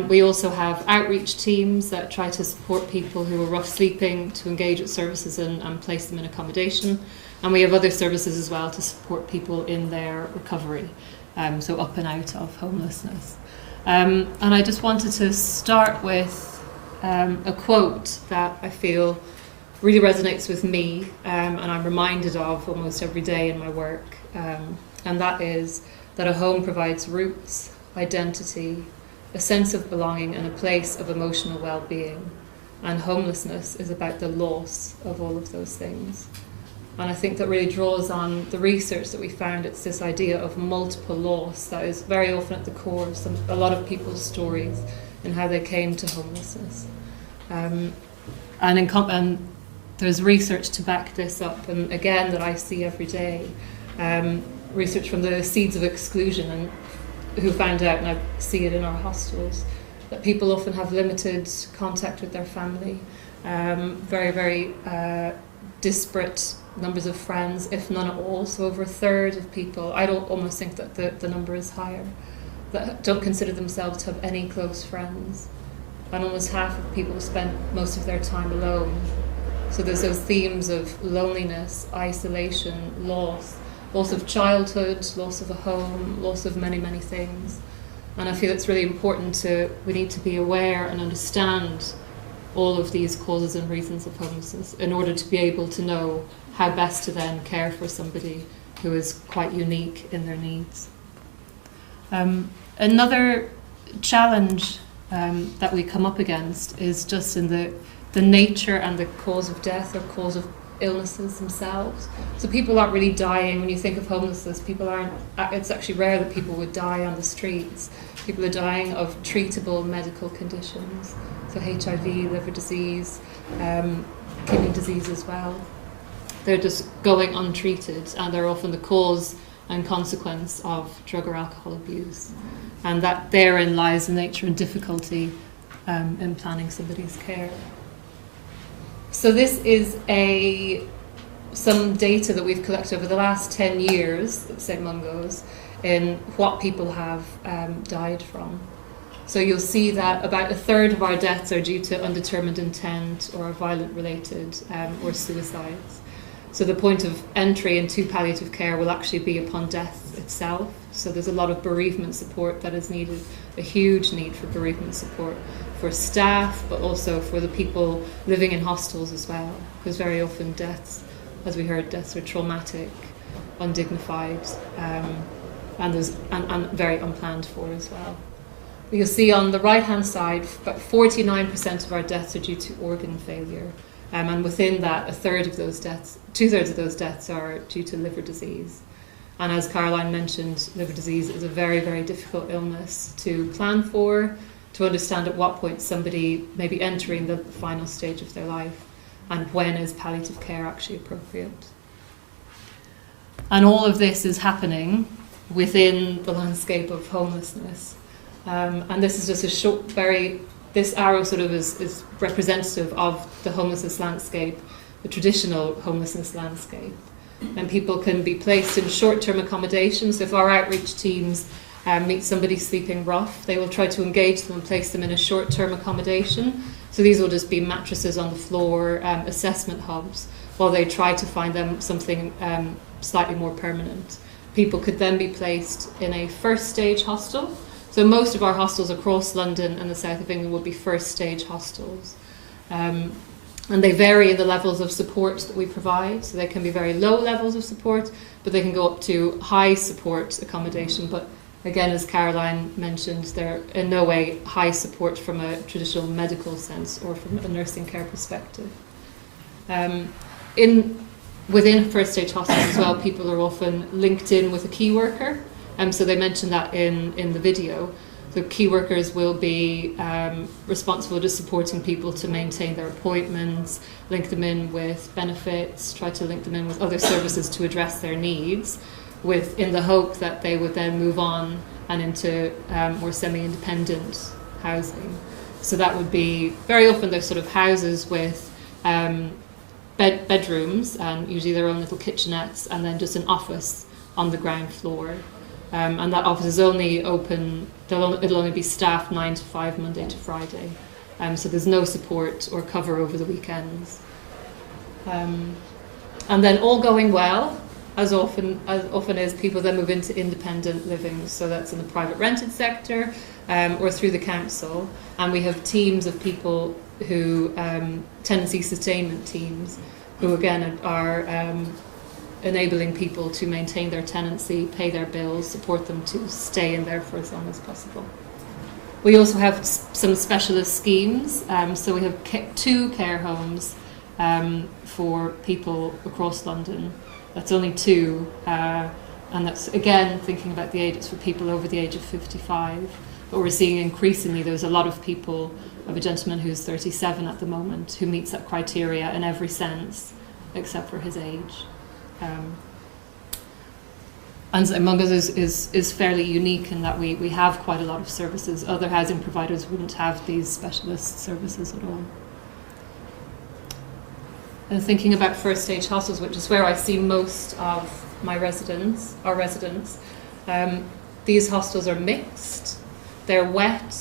We also have outreach teams that try to support people who are rough sleeping, to engage with services and place them in accommodation. And we have other services as well to support people in their recovery, so up and out of homelessness. And I just wanted to start with a quote that I feel really resonates with me, and I'm reminded of almost every day in my work, and that is that a home provides roots, identity, a sense of belonging and a place of emotional well-being, and homelessness is about the loss of all of those things. And I think that really draws on the research that we found. It's this idea of multiple loss that is very often at the core of a lot of people's stories and how they came to homelessness. And there's research to back this up, and again that I see every day. Research from the Seeds of Exclusion, and who found out, and I see it in our hostels, that people often have limited contact with their family, very, very disparate numbers of friends, if none at all. So over a third of people, I don't almost think that the number is higher, that don't consider themselves to have any close friends. And almost half of people spend most of their time alone. So there's those themes of loneliness, isolation, loss of childhood, loss of a home, loss of many, many things. And I feel it's really important we need to be aware and understand all of these causes and reasons of homelessness in order to be able to know how best to then care for somebody who is quite unique in their needs. Another challenge that we come up against is just in the nature and the cause of death or cause of illnesses themselves. So people aren't really dying. When you think of homelessness, it's actually rare that people would die on the streets. People are dying of treatable medical conditions. So HIV, liver disease, kidney disease as well. They're just going untreated, and they're often the cause and consequence of drug or alcohol abuse. And that therein lies the nature and difficulty in planning somebody's care. So this is some data that we've collected over the last 10 years at St Mungo's in what people have died from. So you'll see that about a third of our deaths are due to undetermined intent or violent related or suicides. So the point of entry into palliative care will actually be upon death itself. So there's a lot of bereavement support that is needed, a huge need for bereavement support for staff, but also for the people living in hostels as well, because very often deaths, as we heard, deaths are traumatic, undignified, and very unplanned for as well. You'll see on the right-hand side, about 49% of our deaths are due to organ failure. And within that, two-thirds of those deaths are due to liver disease. And as Caroline mentioned, liver disease is a very, very difficult illness to plan for, to understand at what point somebody may be entering the final stage of their life, and when is palliative care actually appropriate. And all of this is happening within the landscape of homelessness. And this is just a short, this arrow sort of is representative of the homelessness landscape, the traditional homelessness landscape. And people can be placed in short-term accommodation. So if our outreach teams meet somebody sleeping rough, they will try to engage them and place them in a short-term accommodation. So these will just be mattresses on the floor, assessment hubs, while they try to find them something slightly more permanent. People could then be placed in a first-stage hostel. So most of our hostels across London and the south of England would be first-stage hostels. And they vary in the levels of support that we provide. So they can be very low levels of support, but they can go up to high support accommodation. But again, as Caroline mentioned, they're in no way high support from a traditional medical sense or from a nursing care perspective. Within first-stage hostels as well, people are often linked in with a key worker. So they mentioned that in the video. So key workers will be responsible for supporting people to maintain their appointments, link them in with benefits, try to link them in with other services to address their needs, in the hope that they would then move on and into more semi-independent housing. So that would be, very often they're sort of houses with bedrooms, and usually their own little kitchenettes, and then just an office on the ground floor. And that office is only open, it'll only be staffed 9 to 5, Monday to Friday. So there's no support or cover over the weekends. And then all going well, as often is, people then move into independent living. So that's in the private rented sector or through the council. And we have teams of people who, tenancy sustainment teams, who again are enabling people to maintain their tenancy, pay their bills, support them to stay in there for as long as possible. We also have some specialist schemes. So we have 2 care homes for people across London. That's only 2. And that's, again, thinking about the age, it's for people over the age of 55. But we're seeing increasingly there's a lot of people. I have a gentleman who's 37 at the moment who meets that criteria in every sense, except for his age. And St Mungo's is fairly unique in that we have quite a lot of services. Other housing providers wouldn't have these specialist services at all. And thinking about first stage hostels, which is where I see most of our residents, these hostels are mixed. They're wet,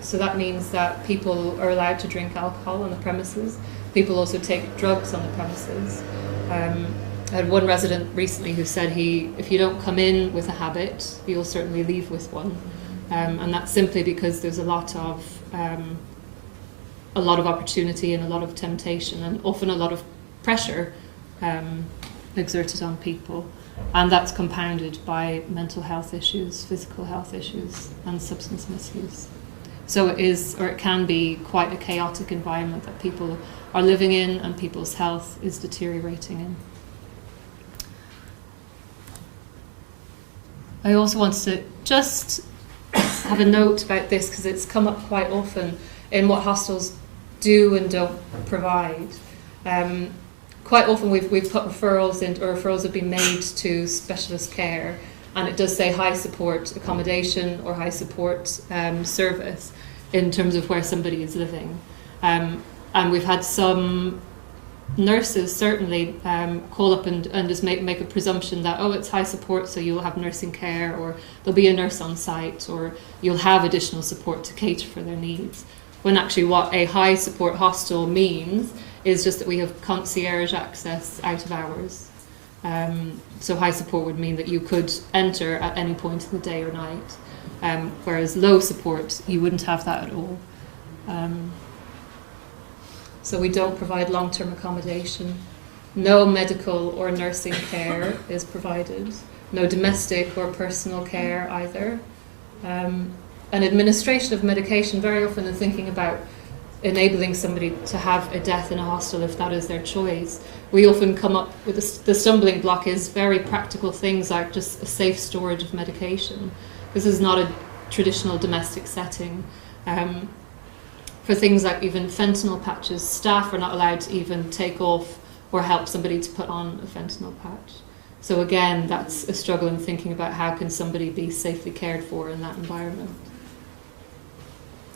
so that means that people are allowed to drink alcohol on the premises. People also take drugs on the premises. I had one resident recently who said if you don't come in with a habit, you'll certainly leave with one. And that's simply because there's a lot of opportunity and a lot of temptation and often a lot of pressure exerted on people. And that's compounded by mental health issues, physical health issues, and substance misuse. So it can be quite a chaotic environment that people are living in and people's health is deteriorating in. I also wanted to just have a note about this because it's come up quite often in what hostels do and don't provide. Quite often we've put referrals in, or referrals have been made to specialist care, and it does say high support accommodation or high support service in terms of where somebody is living. And we've had some nurses certainly call up and just make a presumption that, oh, it's high support, so you'll have nursing care, or there'll be a nurse on site, or you'll have additional support to cater for their needs. When actually what a high support hostel means is just that we have concierge access out of hours. So high support would mean that you could enter at any point in the day or night, whereas low support, you wouldn't have that at all. So we don't provide long-term accommodation. No medical or nursing care is provided. No domestic or personal care either. And administration of medication, very often in thinking about enabling somebody to have a death in a hostel if that is their choice, we often come up with the stumbling block is very practical things like just a safe storage of medication. This is not a traditional domestic setting. For things like even fentanyl patches, staff are not allowed to even take off or help somebody to put on a fentanyl patch. So again, that's a struggle in thinking about how can somebody be safely cared for in that environment.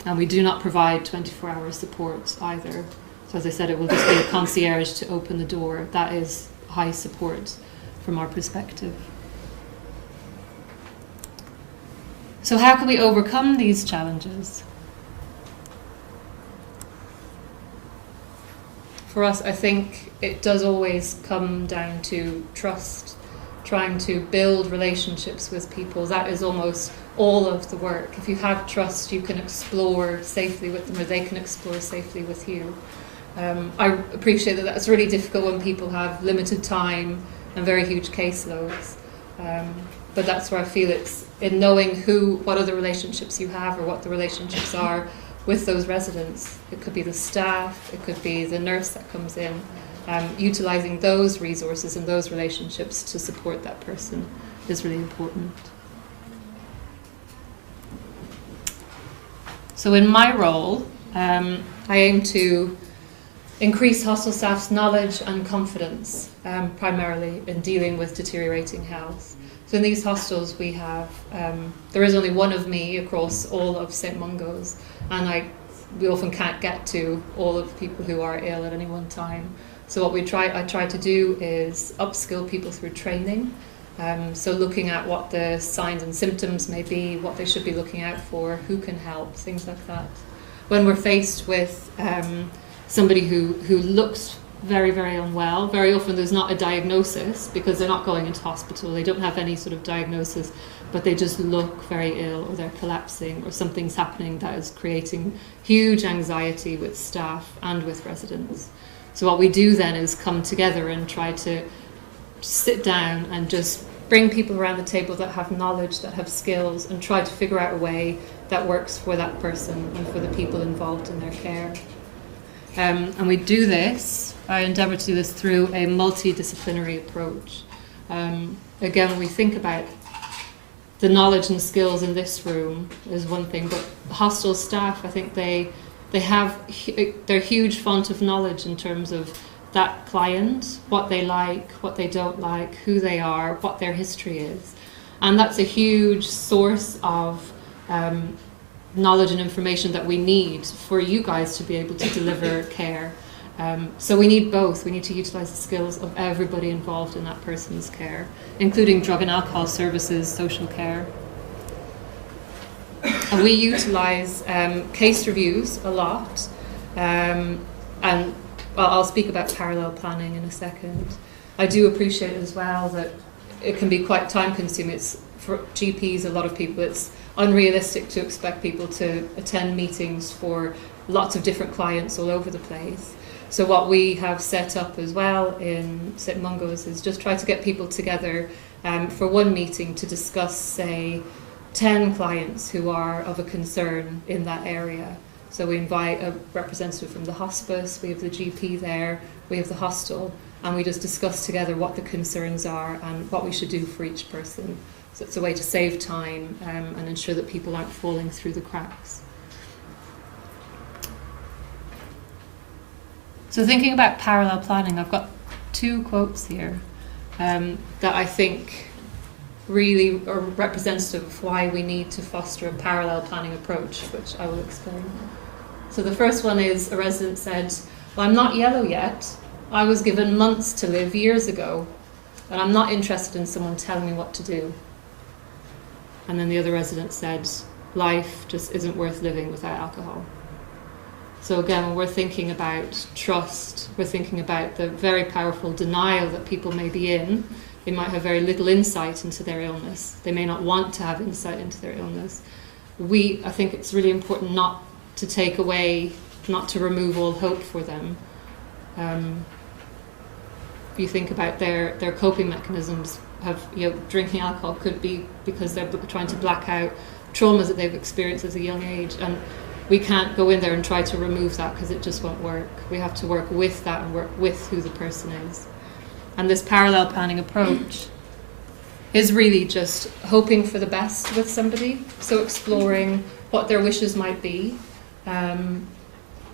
And we do not provide 24-hour support either. So as I said, it will just be a concierge to open the door. That is high support from our perspective. So how can we overcome these challenges? For us, I think it does always come down to trust, trying to build relationships with people. That is almost all of the work. If you have trust, you can explore safely with them, or they can explore safely with you. I appreciate that that's really difficult when people have limited time and very huge caseloads. But that's where I feel it's in knowing what other relationships you have, or what the relationships are with those residents. It could be the staff, it could be the nurse that comes in, utilising those resources and those relationships to support that person is really important. So in my role, I aim to increase hostel staff's knowledge and confidence, primarily in dealing with deteriorating health. So in these hostels we have, there is only one of me across all of St Mungo's, and we often can't get to all of the people who are ill at any one time. So what I try to do is upskill people through training. So looking at what the signs and symptoms may be, what they should be looking out for, who can help, things like that. When we're faced with somebody who looks very, very unwell, very often there's not a diagnosis because they're not going into hospital, they don't have any sort of diagnosis, but they just look very ill, or they're collapsing, or something's happening that is creating huge anxiety with staff and with residents. So what we do then is come together and try to sit down and just bring people around the table that have knowledge, that have skills, and try to figure out a way that works for that person and for the people involved in their care. And we do this, I endeavour to do this through a multidisciplinary approach. Again, when we think about the knowledge and skills in this room is one thing, but hostel staff, I think they're huge font of knowledge in terms of that client, what they like, what they don't like, who they are, what their history is. And that's a huge source of knowledge and information that we need for you guys to be able to deliver care. So we need both. We need to utilise the skills of everybody involved in that person's care, including drug and alcohol services, social care. And we utilise case reviews a lot, and I'll speak about parallel planning in a second. I do appreciate as well that it can be quite time consuming. It's, for GPs, a lot of people, it's unrealistic to expect people to attend meetings for lots of different clients all over the place. So what we have set up as well in St Mungo's is just try to get people together for one meeting to discuss, say, 10 clients who are of a concern in that area. So we invite a representative from the hospice, we have the GP there, we have the hostel, and we just discuss together what the concerns are and what we should do for each person. So it's a way to save time and ensure that people aren't falling through the cracks. So thinking about parallel planning, I've got two quotes here that I think really are representative of why we need to foster a parallel planning approach, which I will explain. So the first one is, a resident said, "Well, I'm not yellow yet, I was given months to live years ago, and I'm not interested in someone telling me what to do. And then the other resident said, life just isn't worth living without alcohol. So again, when we're thinking about trust, we're thinking about the very powerful denial that people may be in. They might have very little insight into their illness. They may not want to have insight into their illness. I think it's really important not to take away, not to remove all hope for them. If you think about their coping mechanisms, drinking alcohol could be because they're trying to black out traumas that they've experienced as a young age, and we can't go in there and try to remove that because it just won't work. We have to work with that and work with who the person is. And this parallel planning approach is really just hoping for the best with somebody, so exploring what their wishes might be,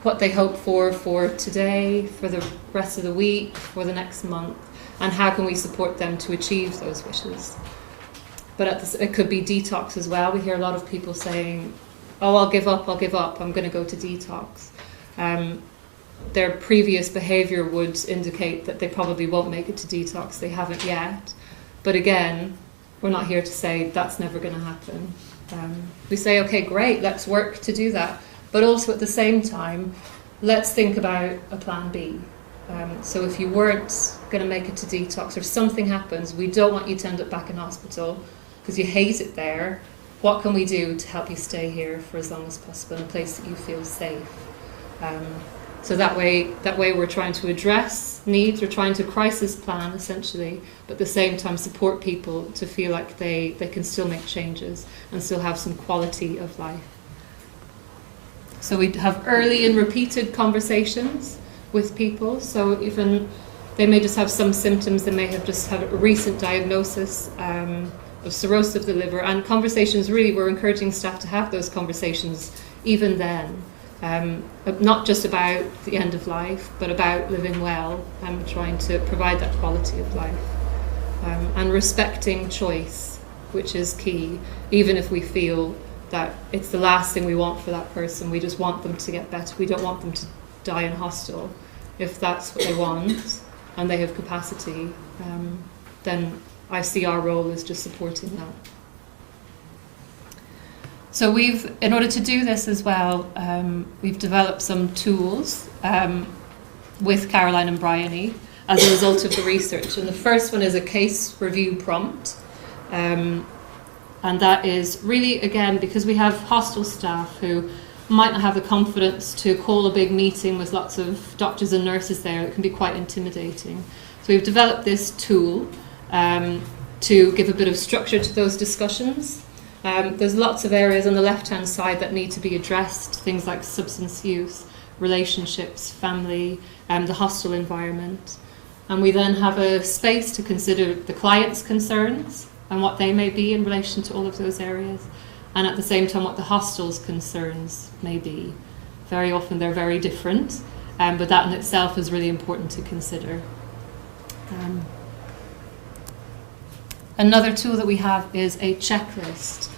what they hope for today, for the rest of the week, for the next month, and how can we support them to achieve those wishes. But it could be detox as well. We hear a lot of people saying, oh, I'll give up, I'm going to go to detox. Their previous behaviour would indicate that they probably won't make it to detox. They haven't yet. But again, we're not here to say that's never going to happen. We say, okay, great, let's work to do that. But also at the same time, let's think about a plan B. So if you weren't going to make it to detox or something happens, we don't want you to end up back in hospital because you hate it there. What can we do to help you stay here for as long as possible in a place that you feel safe? So that way we're trying to address needs, we're trying to crisis plan essentially, but at the same time support people to feel like they can still make changes and still have some quality of life. So we have early and repeated conversations with people. So even they may just have some symptoms, they may have just had a recent diagnosis of cirrhosis of the liver, and conversations, really we're encouraging staff to have those conversations even then. Not just about the end of life, but about living well and trying to provide that quality of life. And respecting choice, which is key, even if we feel that it's the last thing we want for that person. We just want them to get better. We don't want them to die in hospital. If that's what they want and they have capacity, then I see our role as just supporting that. So in order to do this as well, we've developed some tools with Caroline and Briony as a result of the research. And the first one is a case review prompt. And that is really, again, because we have hostel staff who might not have the confidence to call a big meeting with lots of doctors and nurses there. It can be quite intimidating. So we've developed this tool to give a bit of structure to those discussions. There's lots of areas on the left-hand side that need to be addressed, things like substance use, relationships, family, the hostel environment. And we then have a space to consider the client's concerns and what they may be in relation to all of those areas, and at the same time what the hostel's concerns may be. Very often they're very different, but that in itself is really important to consider. Another tool that we have is a checklist.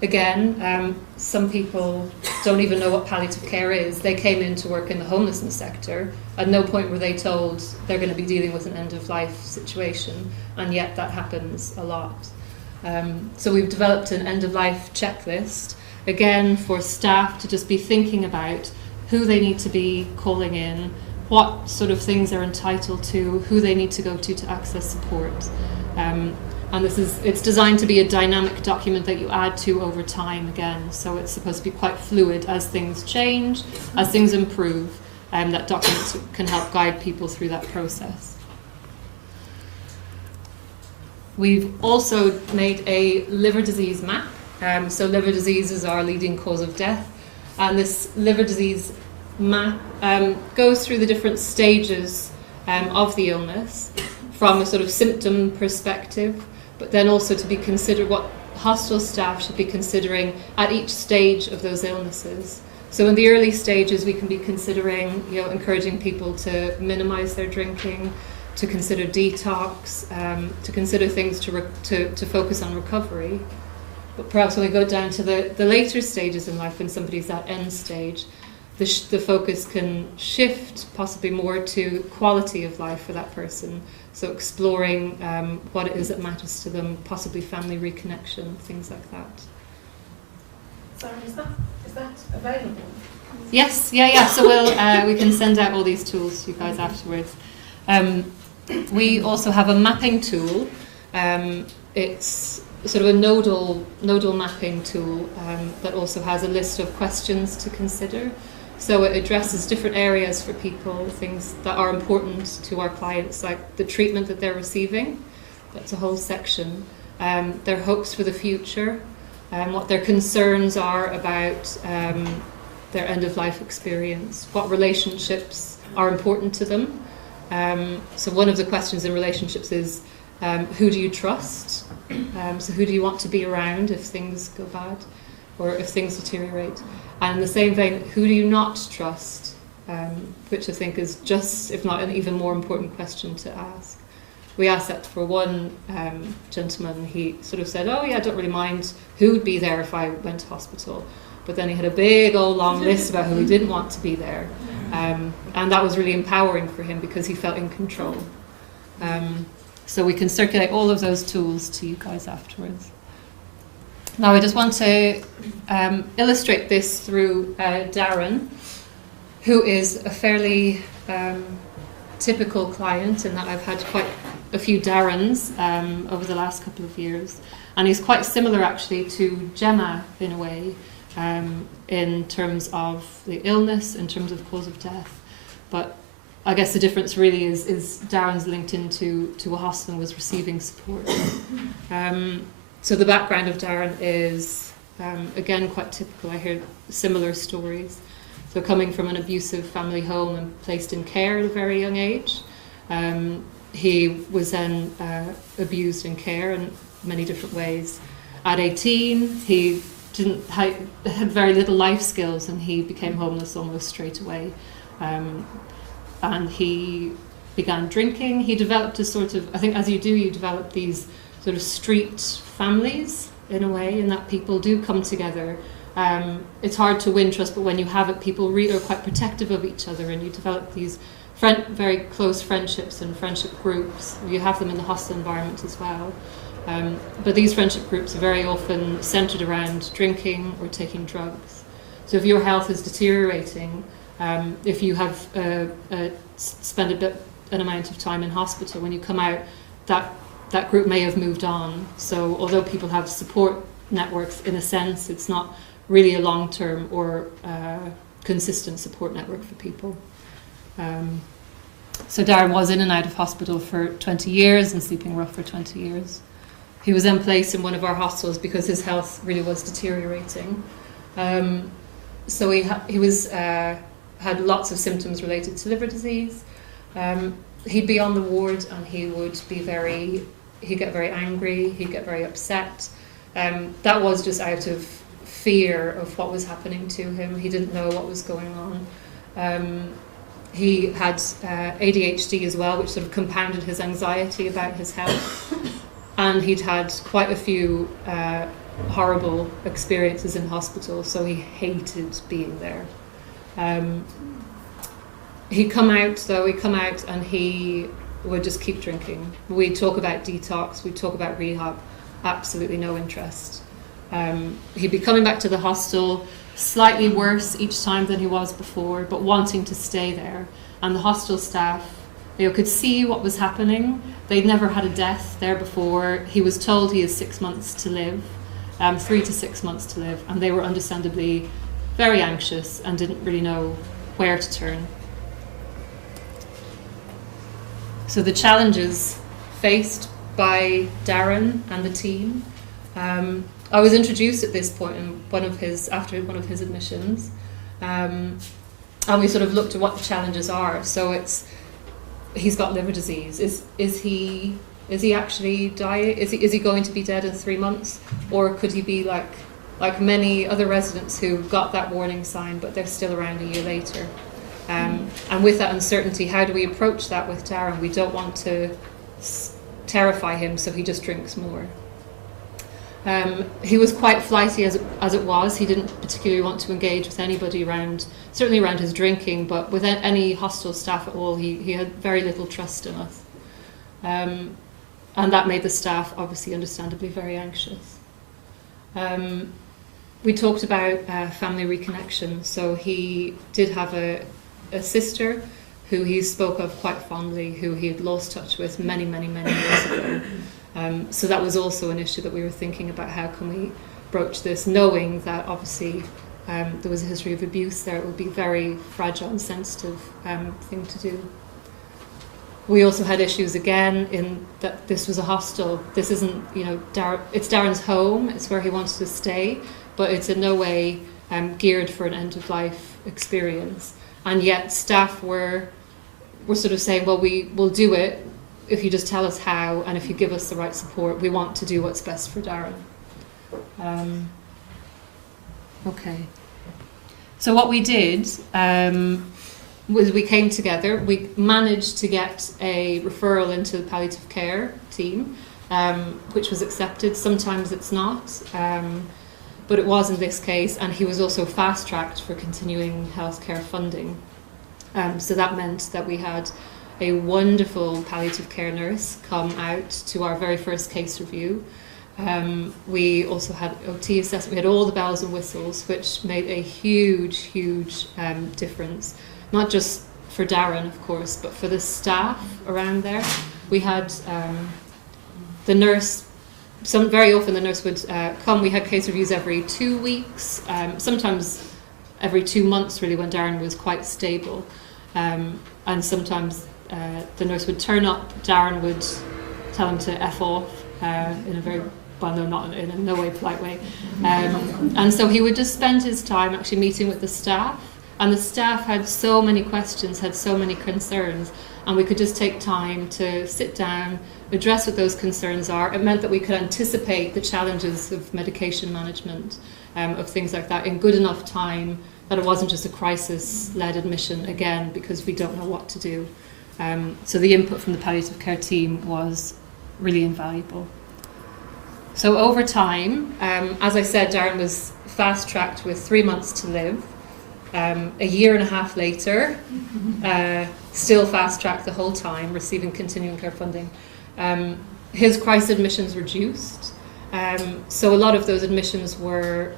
Again, some people don't even know what palliative care is. They came in to work in the homelessness sector. At no point were they told they're going to be dealing with an end-of-life situation, and yet that happens a lot. So we've developed an end-of-life checklist, again, for staff to just be thinking about who they need to be calling in, what sort of things they're entitled to, who they need to go to access support. And it's designed to be a dynamic document that you add to over time again. So it's supposed to be quite fluid as things change, as things improve, that document can help guide people through that process. We've also made a liver disease map. So liver disease is our leading cause of death. And this liver disease map goes through the different stages of the illness from a sort of symptom perspective, but then also to be considered what hostel staff should be considering at each stage of those illnesses. So in the early stages, we can be considering, encouraging people to minimise their drinking, to consider detox, to consider things to focus on recovery. But perhaps when we go down to the later stages in life, when somebody's at end stage, the focus can shift possibly more to quality of life for that person. So exploring what it is that matters to them, possibly family reconnection, things like that. Sorry, is that available? Yes, yeah. So we can send out all these tools to you guys afterwards. We also have a mapping tool. It's sort of a nodal mapping tool that also has a list of questions to consider. So it addresses different areas for people, things that are important to our clients, like the treatment that they're receiving. That's a whole section. Their hopes for the future, what their concerns are about their end-of-life experience, what relationships are important to them. So one of the questions in relationships is, who do you trust? So who do you want to be around if things go bad or if things deteriorate? And in the same vein, who do you not trust? Which I think is just, if not an even more important question to ask. We asked that for one gentleman. He sort of said, oh yeah, I don't really mind who would be there if I went to hospital. But then he had a big old long list about who he didn't want to be there. And that was really empowering for him because he felt in control. So we can circulate all of those tools to you guys afterwards. Now I just want to illustrate this through Darren, who is a fairly typical client in that I've had quite a few Darrens over the last couple of years. And he's quite similar actually to Gemma in a way, in terms of the illness, in terms of cause of death. But I guess the difference really is Darren's linked into a hostel and was receiving support. So the background of Darren is, again, quite typical. I hear similar stories. So coming from an abusive family home and placed in care at a very young age. He was then abused in care in many different ways. At 18, he had very little life skills and he became homeless almost straight away. And he began drinking. He developed a sort of, I think as you do, you develop these sort of street families in a way, in that people do come together. It's hard to win trust, but when you have it, people really are quite protective of each other, and you develop these very close friendships and friendship groups. You have them in the hostel environment as well. But these friendship groups are very often centred around drinking or taking drugs. So if your health is deteriorating, if you have spent an amount of time in hospital, when you come out, that group may have moved on. So although people have support networks, in a sense, it's not really a long-term or consistent support network for people. So Darren was in and out of hospital for 20 years and sleeping rough for 20 years. He was then placed in one of our hostels because his health really was deteriorating. So he had lots of symptoms related to liver disease. He'd be on the ward and he'd get very angry, he'd get very upset. That was just out of fear of what was happening to him. He didn't know what was going on. He had ADHD as well, which sort of compounded his anxiety about his health. And he'd had quite a few horrible experiences in hospital, so he hated being there. He'd come out and he would just keep drinking. We'd talk about detox, we'd talk about rehab, absolutely no interest. He'd be coming back to the hostel, slightly worse each time than he was before, but wanting to stay there. And the hostel staff, could see what was happening. They'd never had a death there before. He was told he has 6 months to live, 3 to 6 months to live, and they were understandably very anxious and didn't really know where to turn. So the challenges faced by Darren and the team. I was introduced at this point after one of his admissions, and we sort of looked at what the challenges are. So he's got liver disease. Is he actually dying? Is he going to be dead in 3 months, or could he be like many other residents who got that warning sign, but they're still around a year later? And with that uncertainty, how do we approach that with Darren? We don't want to terrify him, so he just drinks more. He was quite flighty as it was. He didn't particularly want to engage with anybody certainly around his drinking, but with any hostel staff at all, he had very little trust in us. And that made the staff obviously understandably very anxious. We talked about family reconnection. So he did have a sister who he spoke of quite fondly, who he had lost touch with many, many, many years ago. So that was also an issue that we were thinking about. How can we broach this, knowing that obviously there was a history of abuse there. It would be a very fragile and sensitive thing to do. We also had issues again in that this was a hostel. This isn't, it's Darren's home. It's where he wanted to stay, but it's in no way geared for an end-of-life experience. And yet staff were sort of saying, well, we will do it if you just tell us how, and if you give us the right support. We want to do what's best for Darren. Okay. So what we did was we came together. We managed to get a referral into the palliative care team, which was accepted. Sometimes it's not, but it was in this case, and he was also fast-tracked for continuing healthcare funding. So that meant that we had a wonderful palliative care nurse come out to our very first case review. We also had OT assessment. We had all the bells and whistles, which made a huge, huge difference. Not just for Darren, of course, but for the staff around there. We had the nurse, very often the nurse would come. We had case reviews every 2 weeks, sometimes every 2 months, really, when Darren was quite stable. And sometimes the nurse would turn up, Darren would tell him to F off in a very, well, no, not in a no way polite way. And so he would just spend his time actually meeting with the staff. And the staff had so many questions, had so many concerns, and we could just take time to sit down, address what those concerns are. It meant that we could anticipate the challenges of medication management, of things like that, in good enough time that it wasn't just a crisis-led admission again, because we don't know what to do. So the input from the palliative care team was really invaluable. So over time, as I said, Darren was fast-tracked with 3 months to live. A year and a half later, still fast-tracked the whole time, receiving continuing care funding. His crisis admissions reduced. So a lot of those admissions were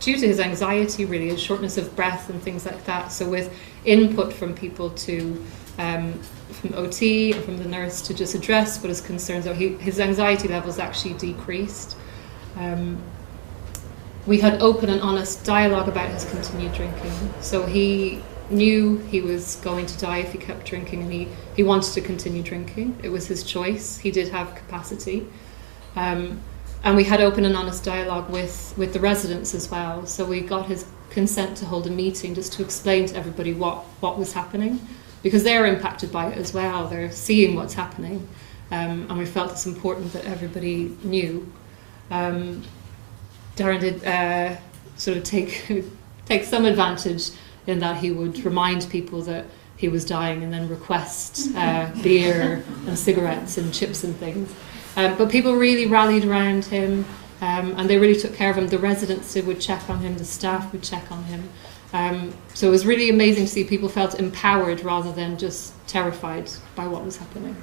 due to his anxiety, really, his shortness of breath and things like that. So with input from people from OT and from the nurse to just address what his concerns are, his anxiety levels actually decreased. We had open and honest dialogue about his continued drinking. So he knew he was going to die if he kept drinking, and he wanted to continue drinking. It was his choice. He did have capacity. And we had open and honest dialogue with the residents as well. So we got his consent to hold a meeting just to explain to everybody what was happening, because they're impacted by it as well. They're seeing what's happening. And we felt it's important that everybody knew. Darren did sort of take some advantage in that he would remind people that he was dying and then request beer and cigarettes and chips and things. But people really rallied around him, and they really took care of him. The residents would check on him, the staff would check on him. So it was really amazing to see people felt empowered rather than just terrified by what was happening.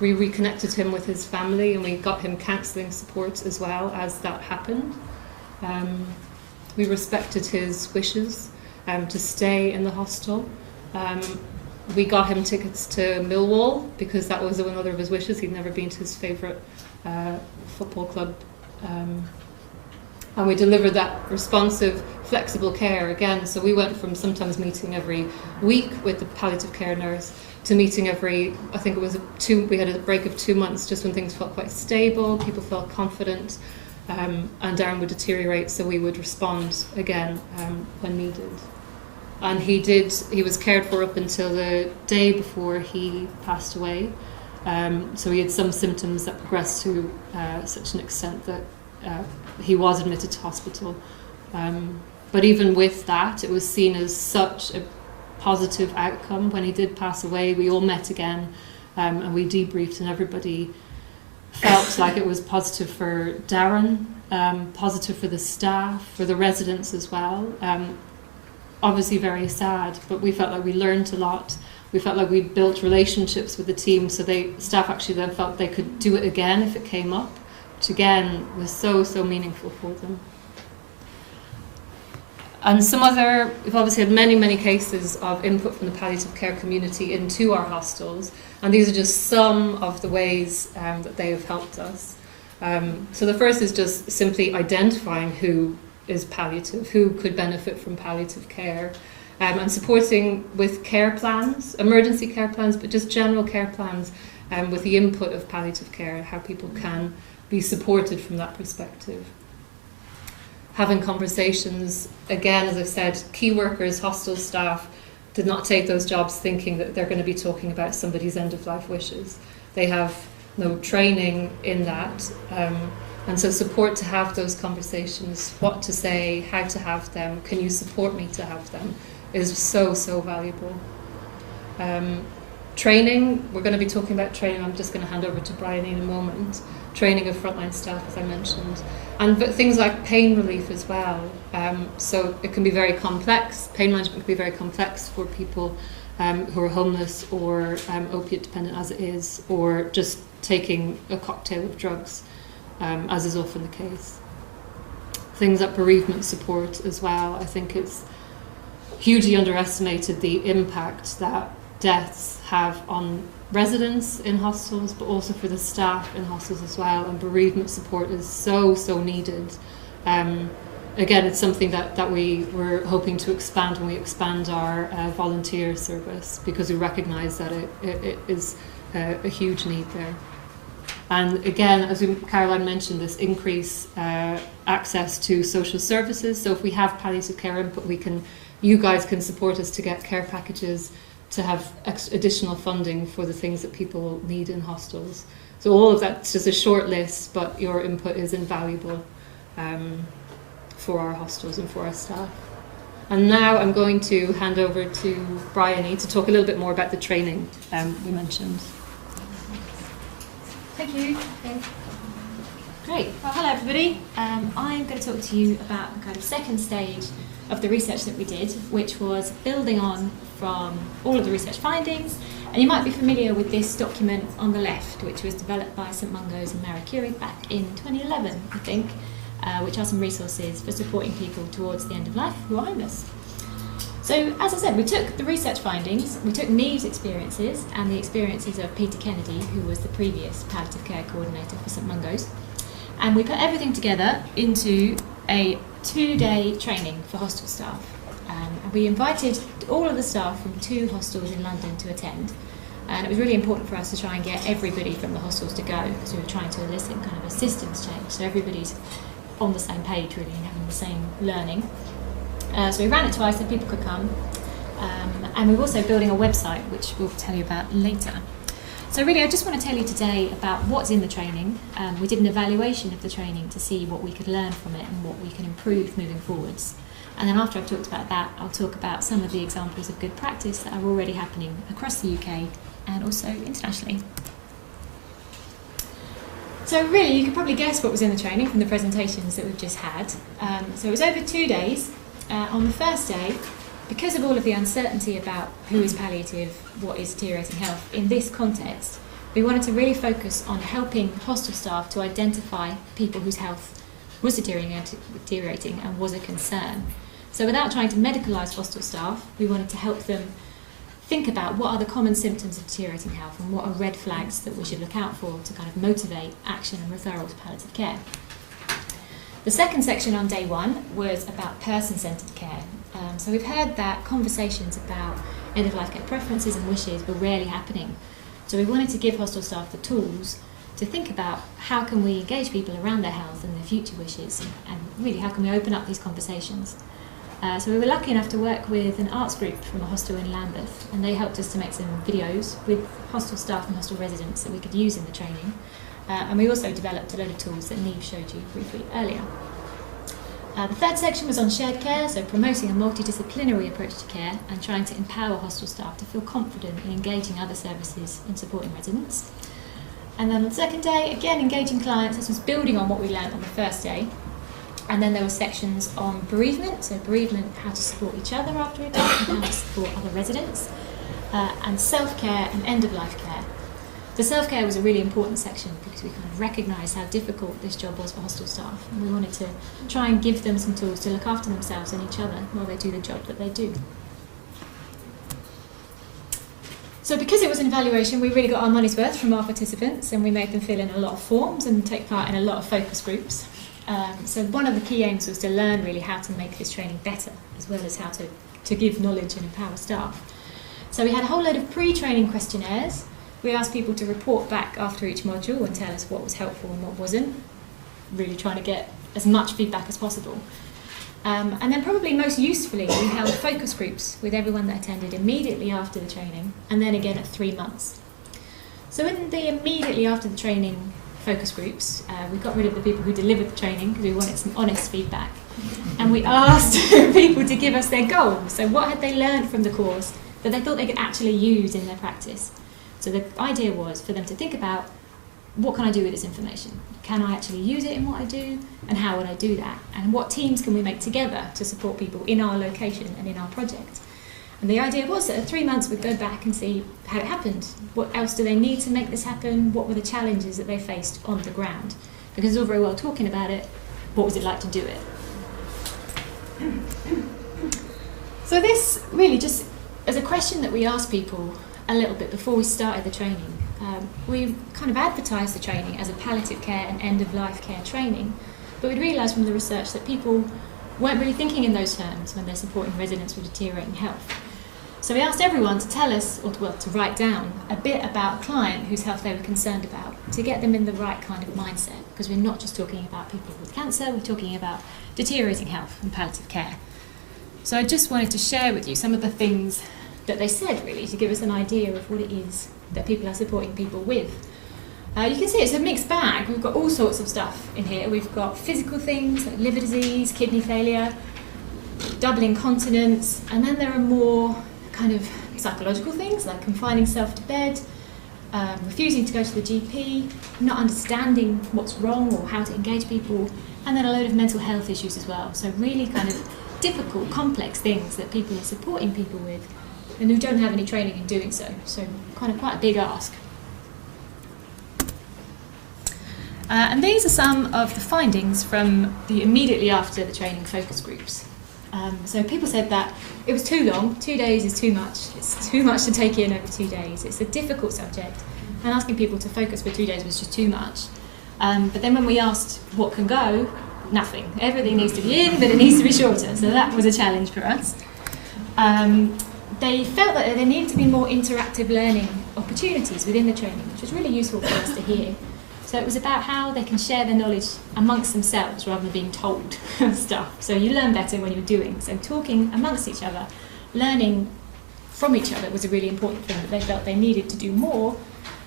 We reconnected him with his family, and we got him counselling support as well as that happened. We respected his wishes to stay in the hostel. We got him tickets to Millwall because that was another of his wishes. He'd never been to his favourite football club. And we delivered that responsive, flexible care again. So we went from sometimes meeting every week with the palliative care nurse to meeting every, I think it was we had a break of 2 months just when things felt quite stable, people felt confident, and Darren would deteriorate, so we would respond again when needed. And he was cared for up until the day before he passed away. So he had some symptoms that progressed to such an extent that he was admitted to hospital. But even with that, it was seen as such a positive outcome when he did pass away. We all met again, and we debriefed, and everybody felt like it was positive for Darren, positive for the staff, for the residents as well. Obviously very sad, but we felt like we learned a lot. We felt like we built relationships with the team, so staff actually then felt they could do it again if it came up, which again was so meaningful for them. And we've obviously had many cases of input from the palliative care community into our hostels, and these are just some of the ways that they have helped us. So the first is just simply identifying who is palliative, who could benefit from palliative care, and supporting with care plans, emergency care plans, but just general care plans with the input of palliative care, how people can be supported from that perspective. Having conversations, again, as I've said, key workers, hostel staff did not take those jobs thinking that they're going to be talking about somebody's end-of-life wishes. They have no training in that, and so support to have those conversations, what to say, how to have them, can you support me to have them, is so valuable. Training, we're going to be talking about training. I'm just going to hand over to Briony in a moment. Training of frontline staff, as I mentioned, but things like pain relief as well. So it can be very complex. Pain management can be very complex for people who are homeless or opiate dependent as it is, or just taking a cocktail of drugs, as is often the case. Things like bereavement support as well. I think it's hugely underestimated the impact that deaths have on residents in hostels, but also for the staff in hostels as well, and bereavement support is so needed. Again, it's something that we were hoping to expand when we expand our volunteer service, because we recognise that it is a huge need there. And again, as Caroline mentioned, this increase access to social services. So if we have palliative care input, you guys can support us to get care packages, to have additional funding for the things that people need in hostels. So all of that's just a short list, but your input is invaluable for our hostels and for our staff. And now I'm going to hand over to Briony to talk a little bit more about the training we mentioned. Thank you. Great. Well, hello everybody. I'm going to talk to you about the kind of second stage of the research that we did, which was building on from all of the research findings. And you might be familiar with this document on the left, which was developed by St Mungo's and Marie Curie back in 2011, I think, which are some resources for supporting people towards the end of life who are homeless. So, as I said, we took the research findings, we took Niamh's experiences and the experiences of Peter Kennedy, who was the previous palliative care coordinator for St Mungo's, and we put everything together into a 2-day training for hostel staff. And we invited all of the staff from 2 hostels in London to attend, and it was really important for us to try and get everybody from the hostels to go, because we were trying to elicit kind of a systems change, so everybody's on the same page really and having the same learning. So we ran it twice so people could come, and we're also building a website which we'll tell you about later. So really I just want to tell you today about what's in the training. We did an evaluation of the training to see what we could learn from it and what we can improve moving forwards. And then after I've talked about that, I'll talk about some of the examples of good practice that are already happening across the UK and also internationally. So really, you could probably guess what was in the training from the presentations that we've just had. So it was over 2 days. On the first day, because of all of the uncertainty about who is palliative, what is deteriorating health, in this context, we wanted to really focus on helping hostel staff to identify people whose health was deteriorating and was a concern. So without trying to medicalise hostel staff, we wanted to help them think about what are the common symptoms of deteriorating health and what are red flags that we should look out for to kind of motivate action and referral to palliative care. The second section on day 1 was about person-centred care. So we've heard that conversations about end-of-life care preferences and wishes were rarely happening. So we wanted to give hostel staff the tools to think about how can we engage people around their health and their future wishes, and really how can we open up these conversations. So we were lucky enough to work with an arts group from a hostel in Lambeth, and they helped us to make some videos with hostel staff and hostel residents that we could use in the training. And we also developed a load of tools that Niamh showed you briefly earlier. The third section was on shared care, so promoting a multidisciplinary approach to care and trying to empower hostel staff to feel confident in engaging other services in supporting residents. And then on the second day, again, engaging clients. This was building on what we learned on the first day. And then there were sections on bereavement, so bereavement, how to support each other after a death and how to support other residents, and self-care and end-of-life care. The self-care was a really important section because we kind of recognised how difficult this job was for hostel staff, and we wanted to try and give them some tools to look after themselves and each other while they do the job that they do. So because it was an evaluation, we really got our money's worth from our participants, and we made them fill in a lot of forms and take part in a lot of focus groups. So one of the key aims was to learn really how to make this training better, as well as how to give knowledge and empower staff. So we had a whole load of pre-training questionnaires. We asked people to report back after each module and tell us what was helpful and what wasn't, really trying to get as much feedback as possible. And then probably most usefully, we held focus groups with everyone that attended immediately after the training, and then again at 3 months. So in the immediately after the training focus groups, we got rid of the people who delivered the training because we wanted some honest feedback. And we asked people to give us their goals. So what had they learned from the course that they thought they could actually use in their practice? So the idea was for them to think about, what can I do with this information? Can I actually use it in what I do? And how would I do that? And what teams can we make together to support people in our location and in our project? And the idea was that at 3 months we'd go back and see how it happened. What else do they need to make this happen? What were the challenges that they faced on the ground? Because it's all very well talking about it, what was it like to do it? So this really just as a question that we asked people a little bit before we started the training. We kind of advertised the training as a palliative care and end-of-life care training, but we'd realised from the research that people weren't really thinking in those terms when they're supporting residents with deteriorating health. So we asked everyone to tell us, or to write down, a bit about a client whose health they were concerned about, to get them in the right kind of mindset, because we're not just talking about people with cancer, we're talking about deteriorating health and palliative care. So I just wanted to share with you some of the things that they said, really, to give us an idea of what it is that people are supporting people with. You can see it's a mixed bag. We've got all sorts of stuff in here. We've got physical things like liver disease, kidney failure, double incontinence, and then there are more kind of psychological things like confining self to bed, refusing to go to the GP, not understanding what's wrong or how to engage people, and then a load of mental health issues as well. So really kind of difficult, complex things that people are supporting people with and who don't have any training in doing so. So kind of quite a big ask. And these are some of the findings from the immediately after the training focus groups. So people said that it was too long, 2 days is too much. It's too much to take in over 2 days. It's a difficult subject, and asking people to focus for 2 days was just too much. But then when we asked what can go, nothing. Everything needs to be in, but it needs to be shorter. So that was a challenge for us. They felt that there needed to be more interactive learning opportunities within the training, which was really useful for us to hear. So it was about how they can share their knowledge amongst themselves rather than being told stuff. So you learn better when you're doing. So talking amongst each other, learning from each other was a really important thing that they felt they needed to do more.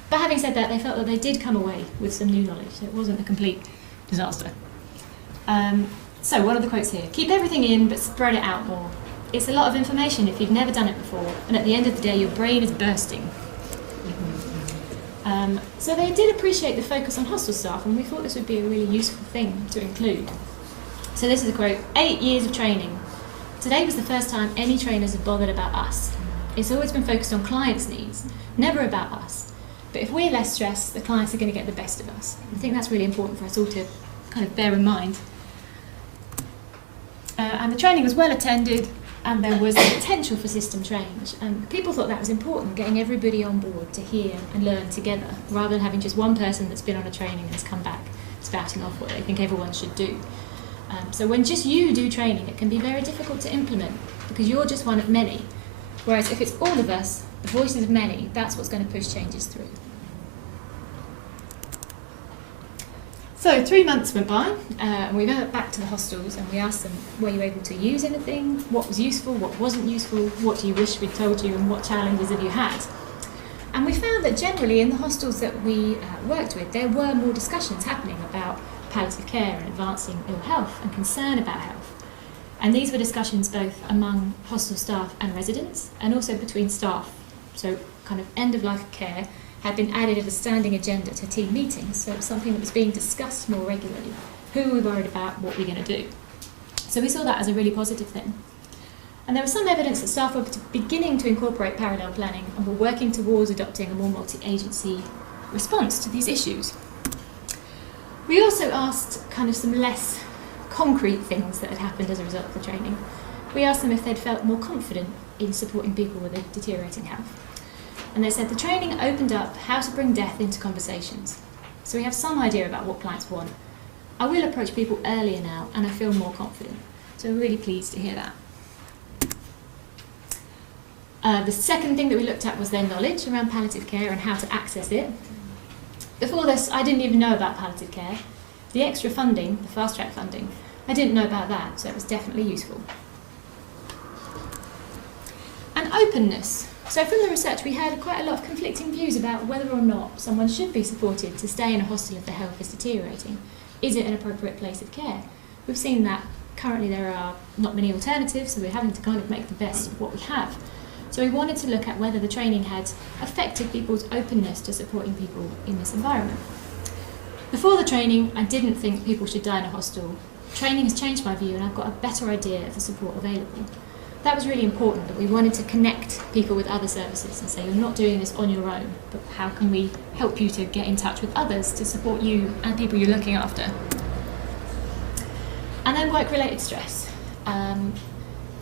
But having said that, they felt that they did come away with some new knowledge. So it wasn't a complete disaster. So one of the quotes here, keep everything in but spread it out more. It's a lot of information if you've never done it before, and at the end of the day your brain is bursting. So they did appreciate the focus on hostel staff, and we thought this would be a really useful thing to include. So this is a quote, 8 years of training. Today was the first time any trainers have bothered about us. It's always been focused on clients' needs, never about us. But if we're less stressed, the clients are going to get the best of us. I think that's really important for us all to kind of bear in mind. And the training was well attended, and there was a potential for system change. And people thought that was important, getting everybody on board to hear and learn together, rather than having just one person that's been on a training and has come back spouting off what they think everyone should do. So when just you do training, it can be very difficult to implement, because you're just one of many. Whereas if it's all of us, the voices of many, that's what's going to push changes through. So 3 months went by, and we went back to the hostels and we asked them, were you able to use anything? What was useful? What wasn't useful? What do you wish we'd told you? And what challenges have you had? And we found that generally in the hostels that we worked with, there were more discussions happening about palliative care and advancing ill health and concern about health. And these were discussions both among hostel staff and residents, and also between staff. So kind of end-of-life care, had been added as a standing agenda to team meetings, so it was something that was being discussed more regularly. Who are we worried about, what we're going to do? So we saw that as a really positive thing. And there was some evidence that staff were beginning to incorporate parallel planning and were working towards adopting a more multi-agency response to these issues. We also asked kind of some less concrete things that had happened as a result of the training. We asked them if they'd felt more confident in supporting people with a deteriorating health. And they said the training opened up how to bring death into conversations. So we have some idea about what clients want. I will approach people earlier now and I feel more confident. So we're really pleased to hear that. The second thing that we looked at was their knowledge around palliative care and how to access it. Before this, I didn't even know about palliative care. The extra funding, the fast track funding, I didn't know about that, so it was definitely useful. And openness. So from the research, we had quite a lot of conflicting views about whether or not someone should be supported to stay in a hostel if their health is deteriorating. Is it an appropriate place of care? We've seen that currently there are not many alternatives, so we're having to kind of make the best of what we have. So we wanted to look at whether the training had affected people's openness to supporting people in this environment. Before the training, I didn't think people should die in a hostel. Training has changed my view and I've got a better idea of the support available. That was really important, that we wanted to connect people with other services and say, you're not doing this on your own, but how can we help you to get in touch with others to support you and people you're looking after? And then work-related stress.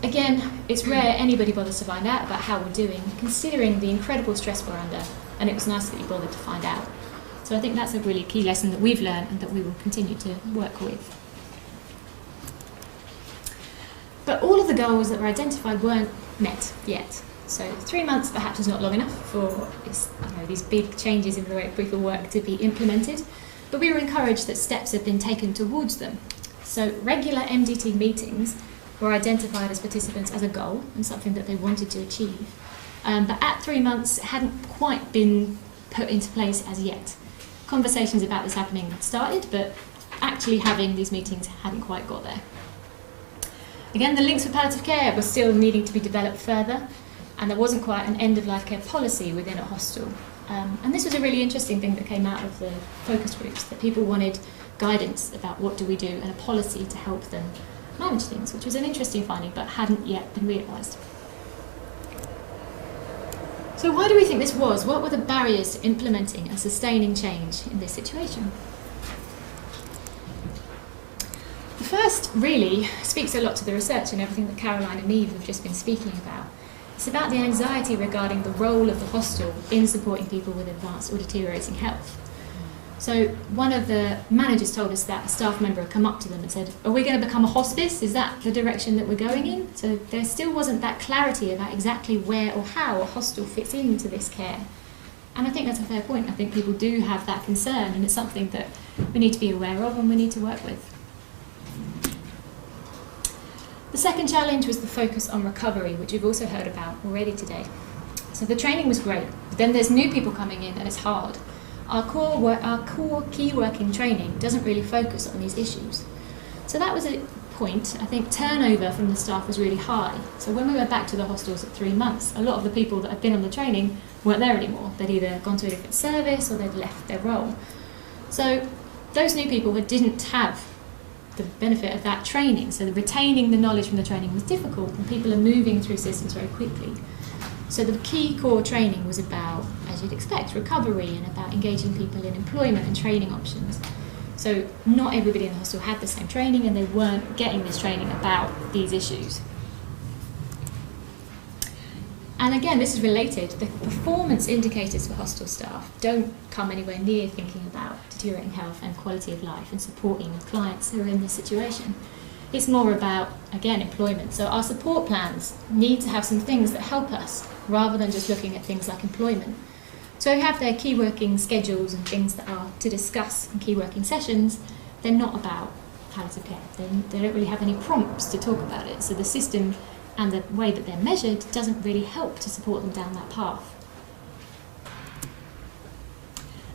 Again, it's rare anybody bothers to find out about how we're doing, considering the incredible stress we're under, and it was nice that you bothered to find out. So I think that's a really key lesson that we've learned and that we will continue to work with. But all of the goals that were identified weren't met yet. So 3 months perhaps is not long enough for these big changes in the way people work to be implemented, but we were encouraged that steps had been taken towards them. So regular MDT meetings were identified as participants as a goal and something that they wanted to achieve. But at 3 months, it hadn't quite been put into place as yet. Conversations about this happening had started, but actually having these meetings hadn't quite got there. Again, the links for palliative care were still needing to be developed further, and there wasn't quite an end-of-life care policy within a hostel. And this was a really interesting thing that came out of the focus groups, that people wanted guidance about what do we do and a policy to help them manage things, which was an interesting finding but hadn't yet been realised. So why do we think this was? What were the barriers to implementing and sustaining change in this situation? The first really speaks a lot to the research and everything that Caroline and Niamh have just been speaking about. It's about the anxiety regarding the role of the hostel in supporting people with advanced or deteriorating health. So one of the managers told us that a staff member had come up to them and said, are we going to become a hospice? Is that the direction that we're going in? So there still wasn't that clarity about exactly where or how a hostel fits into this care. And I think that's a fair point. I think people do have that concern, and it's something that we need to be aware of and we need to work with. The second challenge was the focus on recovery, which we've also heard about already today. So the training was great, but then there's new people coming in and it's hard. Our core key working training doesn't really focus on these issues. So that was a point. I think turnover from the staff was really high. So when we went back to the hostels at 3 months, a lot of the people that had been on the training weren't there anymore. They'd either gone to a different service or they'd left their role. So those new people didn't have the benefit of that training. So retaining the knowledge from the training was difficult, and people are moving through systems very quickly. So the key core training was about, as you'd expect, recovery and about engaging people in employment and training options. So not everybody in the hostel had the same training, and they weren't getting this training about these issues. And again, this is related. The performance indicators for hostel staff don't come anywhere near thinking about deteriorating health and quality of life and supporting clients who are in this situation. It's more about, again, employment. So our support plans need to have some things that help us, rather than just looking at things like employment. So we have their key working schedules and things that are to discuss in key working sessions. They're not about palliative care. They don't really have any prompts to talk about it. So the system and the way that they're measured doesn't really help to support them down that path.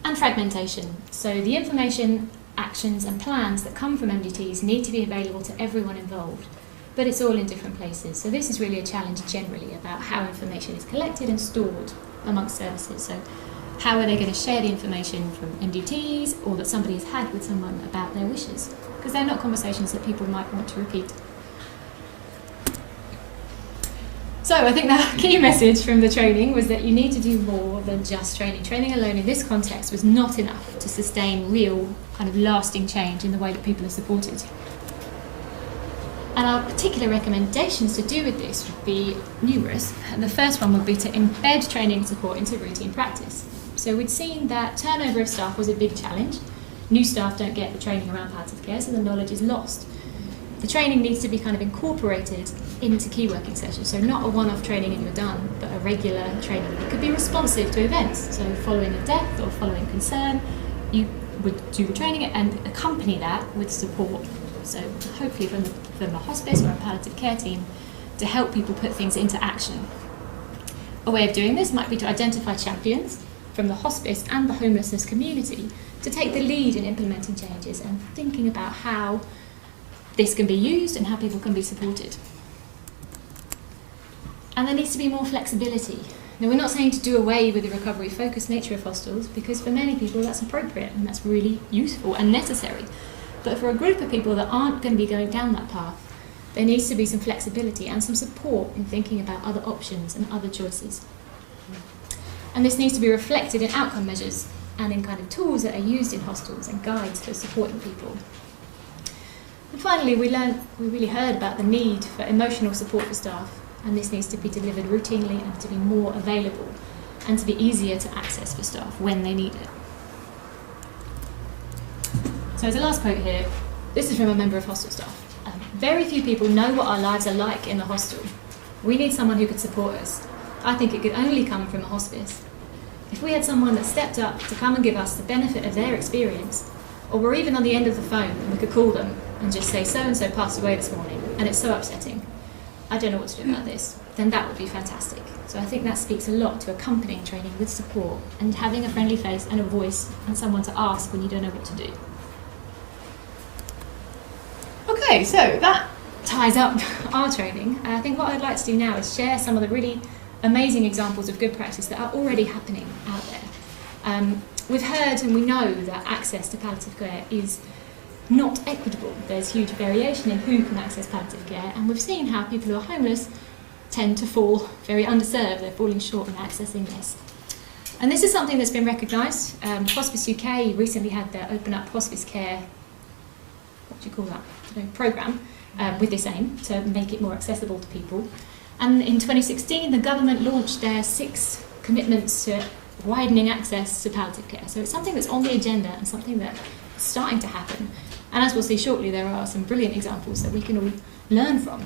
And fragmentation. So the information, actions and plans that come from MDTs need to be available to everyone involved, but it's all in different places. So this is really a challenge generally about how information is collected and stored amongst services. So How are they going to share the information from MDTs or that somebody has had with someone about their wishes? Because they're not conversations that people might want to repeat. So I think the key message from the training was that you need to do more than just training. Training alone in this context was not enough to sustain real kind of lasting change in the way that people are supported. And our particular recommendations to do with this would be numerous. And the first one would be to embed training and support into routine practice. So we'd seen that turnover of staff was a big challenge. New staff don't get the training around palliative care, so the knowledge is lost. The training needs to be kind of incorporated into key working sessions, so not a one-off training and you're done, but a regular training. It could be responsive to events, so following a death or following concern, you would do the training and accompany that with support. So hopefully from a hospice or a palliative care team to help people put things into action. A way of doing this might be to identify champions from the hospice and the homelessness community to take the lead in implementing changes and thinking about how this can be used and how people can be supported. And there needs to be more flexibility. Now, we're not saying to do away with the recovery-focused nature of hostels, because for many people that's appropriate and that's really useful and necessary. But for a group of people that aren't going to be going down that path, there needs to be some flexibility and some support in thinking about other options and other choices. And this needs to be reflected in outcome measures and in kind of tools that are used in hostels and guides for supporting people. And finally, we really heard about the need for emotional support for staff, and this needs to be delivered routinely and to be more available and to be easier to access for staff when they need it. So as a last quote here, this is from a member of hostel staff. Very few people know what our lives are like in the hostel. We need someone who could support us. I think it could only come from a hospice. If we had someone that stepped up to come and give us the benefit of their experience, or we're even on the end of the phone and we could call them and just say, so-and-so passed away this morning, and it's so upsetting, I don't know what to do about this, then that would be fantastic. So I think that speaks a lot to accompanying training with support and having a friendly face and a voice and someone to ask when you don't know what to do. Okay, so that ties up our training. I think what I'd like to do now is share some of the really amazing examples of good practice that are already happening out there. We've heard and we know that access to palliative care is not equitable. There's huge variation in who can access palliative care, and we've seen how people who are homeless tend to fall very underserved. They're falling short in accessing this. And this is something that's been recognised. Hospice UK recently had their Open Up Hospice Care, what do you call that, programme, with this aim to make it more accessible to people. And in 2016, the government launched their 6 commitments to widening access to palliative care. So it's something that's on the agenda and something that's starting to happen. And as we'll see shortly, there are some brilliant examples that we can all learn from.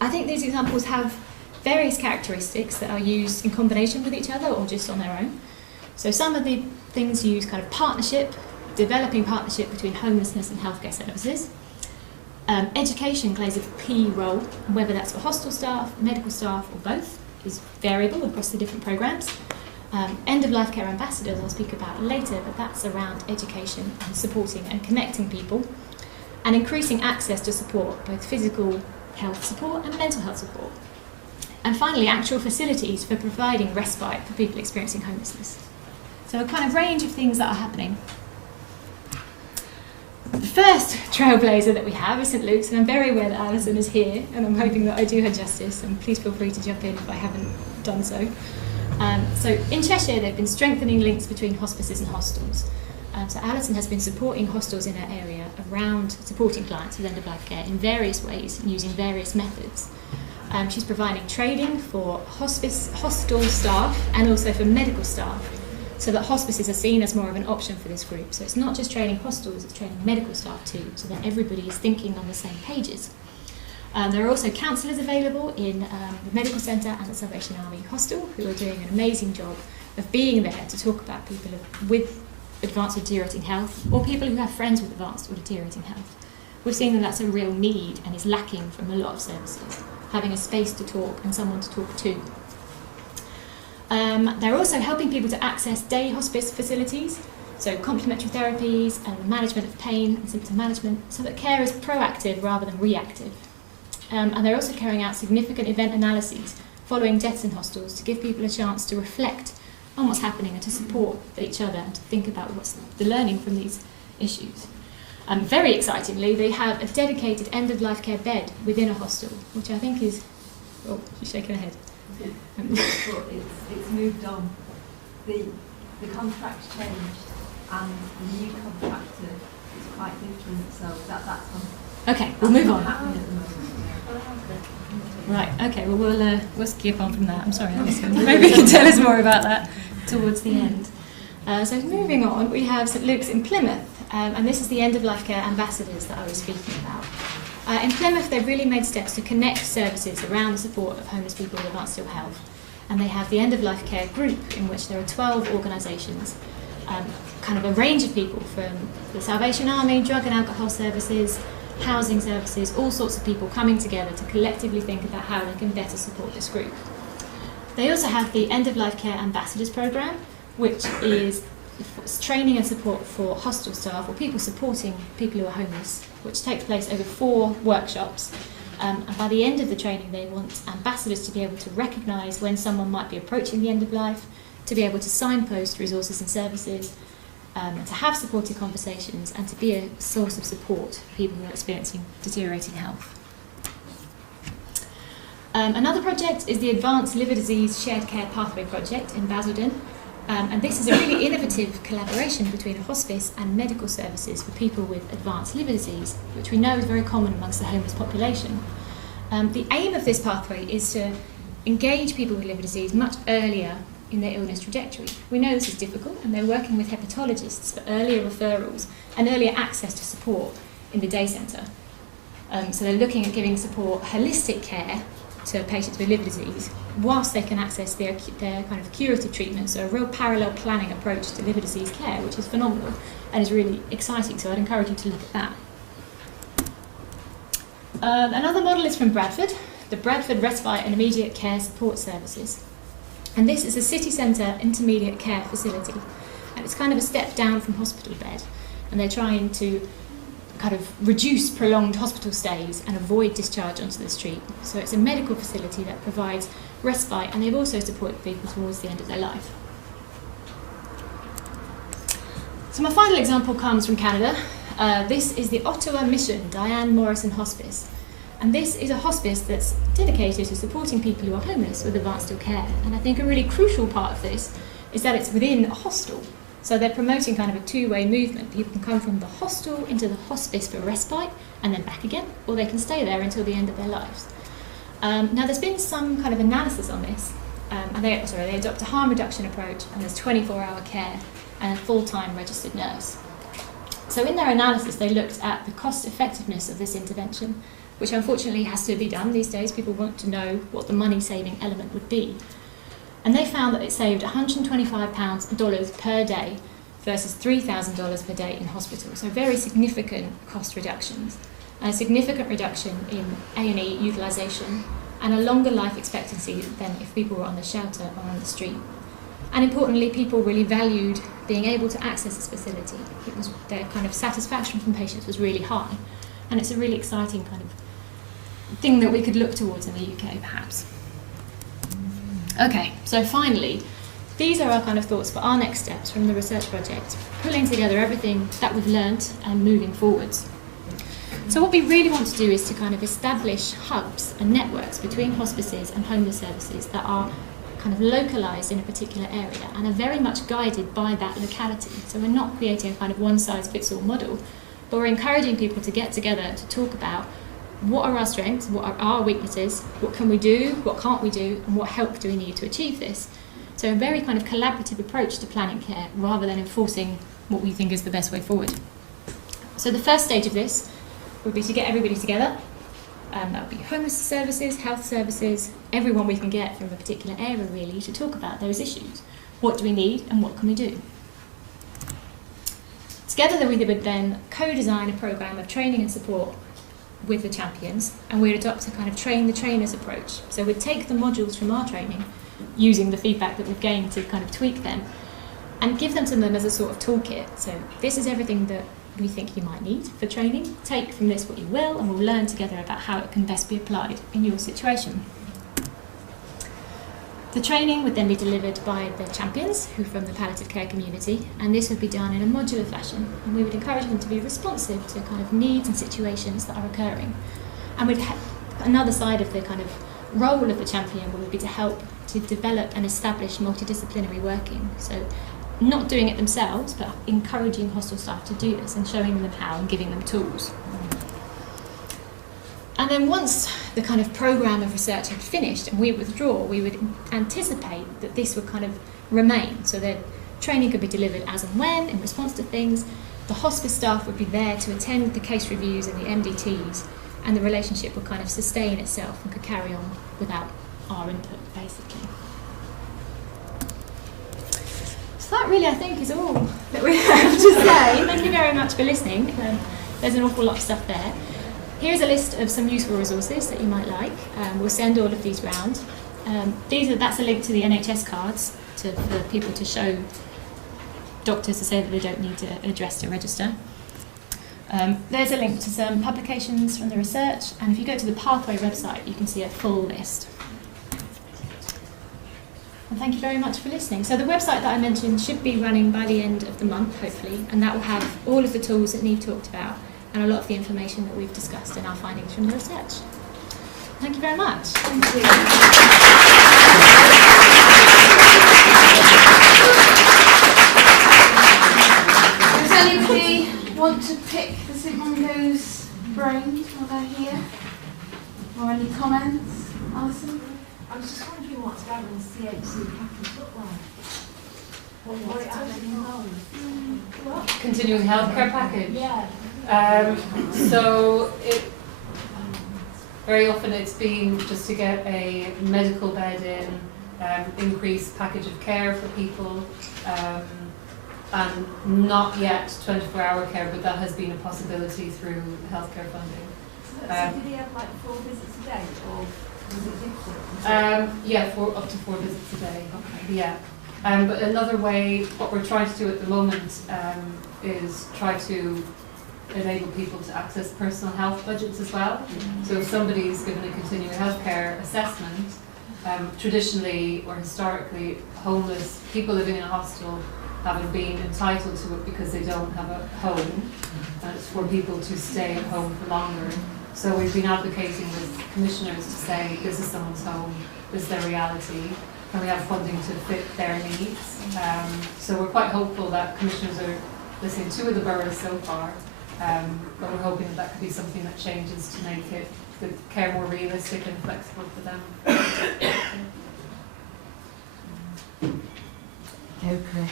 I think these examples have various characteristics that are used in combination with each other or just on their own. So some of the things use kind of partnership, developing partnership between homelessness and healthcare services. Education plays a key role, whether that's for hostel staff, medical staff, or both, is variable across the different programmes. End-of-life care ambassadors I'll speak about later, but that's around education and supporting and connecting people, and increasing access to support, both physical health support and mental health support. And finally, actual facilities for providing respite for people experiencing homelessness. So a kind of range of things that are happening. The first trailblazer that we have is St Luke's, and I'm very aware that Alison is here, and I'm hoping that I do her justice, and please feel free to jump in if I haven't done so. So in Cheshire, they've been strengthening links between hospices and hostels. So Alison has been supporting hostels in her area around supporting clients with end-of-life care in various ways, using various methods. She's providing training for hostel staff and also for medical staff, so that hospices are seen as more of an option for this group. So it's not just training hostels, it's training medical staff too, so that everybody is thinking on the same pages. There are also counsellors available in the Medical Centre and the Salvation Army Hostel, who are doing an amazing job of being there to talk about people with advanced or deteriorating health, or people who have friends with advanced or deteriorating health. We've seen that that's a real need and is lacking from a lot of services, having a space to talk and someone to talk to. They're also helping people to access day hospice facilities, so complementary therapies and management of pain and symptom management, so that care is proactive rather than reactive. And they're also carrying out significant event analyses following deaths in hostels to give people a chance to reflect on what's happening and to support each other and to think about what's the learning from these issues. Very excitingly, they have a dedicated end-of-life care bed within a hostel, which I think is... Oh, she's shaking her head. It's moved on. The contract changed and the new contractor is quite different, so that's on. Okay, we'll move on. Happening at the moment. Right, okay, well, we'll skip on from that. I'm sorry, Alison. Maybe you can tell us more about that towards the end. So moving on, we have St Luke's in Plymouth, and this is the end-of-life care ambassadors that I was speaking about. In Plymouth, they've really made steps to connect services around the support of homeless people with advanced ill health. And they have the end-of-life care group, in which there are 12 organisations, kind of a range of people from the Salvation Army, drug and alcohol services, housing services, all sorts of people coming together to collectively think about how they can better support this group. They also have the End-of-Life Care Ambassadors Programme, which is training and support for hostel staff or people supporting people who are homeless, which takes place over 4 workshops. And by the end of the training, they want ambassadors to be able to recognise when someone might be approaching the end of life, to be able to signpost resources and services, to have supportive conversations, and to be a source of support for people who are experiencing deteriorating health. Another project is the Advanced Liver Disease Shared Care Pathway Project in Basildon. And this is a really innovative collaboration between a hospice and medical services for people with advanced liver disease, which we know is very common amongst the homeless population. The aim of this pathway is to engage people with liver disease much earlier in their illness trajectory. We know this is difficult, and they're working with hepatologists for earlier referrals and earlier access to support in the day centre. So they're looking at giving support, holistic care to patients with liver disease, whilst they can access their kind of curative treatment, so a real parallel planning approach to liver disease care, which is phenomenal and is really exciting, so I'd encourage you to look at that. Another model is from Bradford, the Bradford Respite and Immediate Care Support Services. And this is a city centre intermediate care facility, and it's kind of a step down from hospital bed, and they're trying to kind of reduce prolonged hospital stays and avoid discharge onto the street. So it's a medical facility that provides respite, and they've also supported people towards the end of their life. So my final example comes from Canada. This is the Ottawa Mission Diane Morrison Hospice. And this is a hospice that's dedicated to supporting people who are homeless with advanced ill care. And I think a really crucial part of this is that it's within a hostel. So they're promoting kind of a two-way movement. People can come from the hostel into the hospice for respite and then back again, or they can stay there until the end of their lives. Now there's been some kind of analysis on this, and they adopt a harm reduction approach, and there's 24-hour care and a full-time registered nurse. So in their analysis, they looked at the cost effectiveness of this intervention, which unfortunately has to be done these days. People want to know what the money-saving element would be. And they found that it saved $125 per day versus $3,000 per day in hospital. So very significant cost reductions, and a significant reduction in A&E utilisation, and a longer life expectancy than if people were on the shelter or on the street. And importantly, people really valued being able to access this facility. Their kind of satisfaction from patients was really high, and it's a really exciting kind of thing that we could look towards in the UK, perhaps. Okay, so finally, these are our kind of thoughts for our next steps from the research project, pulling together everything that we've learnt and moving forwards. So what we really want to do is to kind of establish hubs and networks between hospices and homeless services that are kind of localised in a particular area and are very much guided by that locality. So we're not creating a kind of one-size-fits-all model, but we're encouraging people to get together to talk about what are our strengths, what are our weaknesses, what can we do, what can't we do, and what help do we need to achieve this. So a very kind of collaborative approach to planning care rather than enforcing what we think is the best way forward. So the first stage of this would be to get everybody together. That would be homeless services, health services, everyone we can get from a particular area really, to talk about those issues. What do we need and what can we do? Together we would then co-design a programme of training and support with the champions, and we'd adopt a kind of train the trainers approach. So we'd take the modules from our training, using the feedback that we've gained to kind of tweak them, and give them to them as a sort of toolkit. So this is everything that we think you might need for training. Take from this what you will, and we'll learn together about how it can best be applied in your situation. The training would then be delivered by the champions who from the palliative care community, and this would be done in a modular fashion, and we would encourage them to be responsive to kind of needs and situations that are occurring. And we'd another side of the kind of role of the champion would be to help to develop and establish multidisciplinary working. So not doing it themselves, but encouraging hostel staff to do this and showing them how and giving them tools. And then once the kind of programme of research had finished and we withdraw, we would anticipate that this would kind of remain, so that training could be delivered as and when, in response to things. The hospice staff would be there to attend the case reviews and the MDTs, and the relationship would kind of sustain itself and could carry on without our input, basically. So that really, I think, is all that we have to say. Thank you very much for listening. There's an awful lot of stuff there. Here's a list of some useful resources that you might like. We'll send all of these round. That's a link to the NHS cards for people to show doctors to say that they don't need an address to register. There's a link to some publications from the research, and if you go to the Pathway website, you can see a full list. And thank you very much for listening. So the website that I mentioned should be running by the end of the month, hopefully, and that will have all of the tools that Niamh talked about, and a lot of the information that we've discussed in our findings from the research. Thank you very much. Thank you. Does anybody want to pick the St Mungo's brains while they're here? Or any comments? Alison? I was just wondering what's going on the CHC package look like. What it actually involves. Continuing healthcare package. Yeah. So very often it's been just to get a medical bed in, increased package of care for people, and not yet 24-hour care, but that has been a possibility through healthcare funding. So did he have like 4 visits a day, or was it different? Yeah, up to 4 visits a day. Okay. Yeah. But another way, what we're trying to do at the moment is try to enable people to access personal health budgets as well. So if somebody's given a continuing healthcare assessment, traditionally or historically, homeless people living in a hostel haven't been entitled to it because they don't have a home, and it's for people to stay at home for longer. So we've been advocating with commissioners to say, this is someone's home, this is their reality, and we have funding to fit their needs. So we're quite hopeful that commissioners are listening to the boroughs so far, but we're hoping that could be something that changes to make it the care more realistic and flexible for them. Oh, Chris.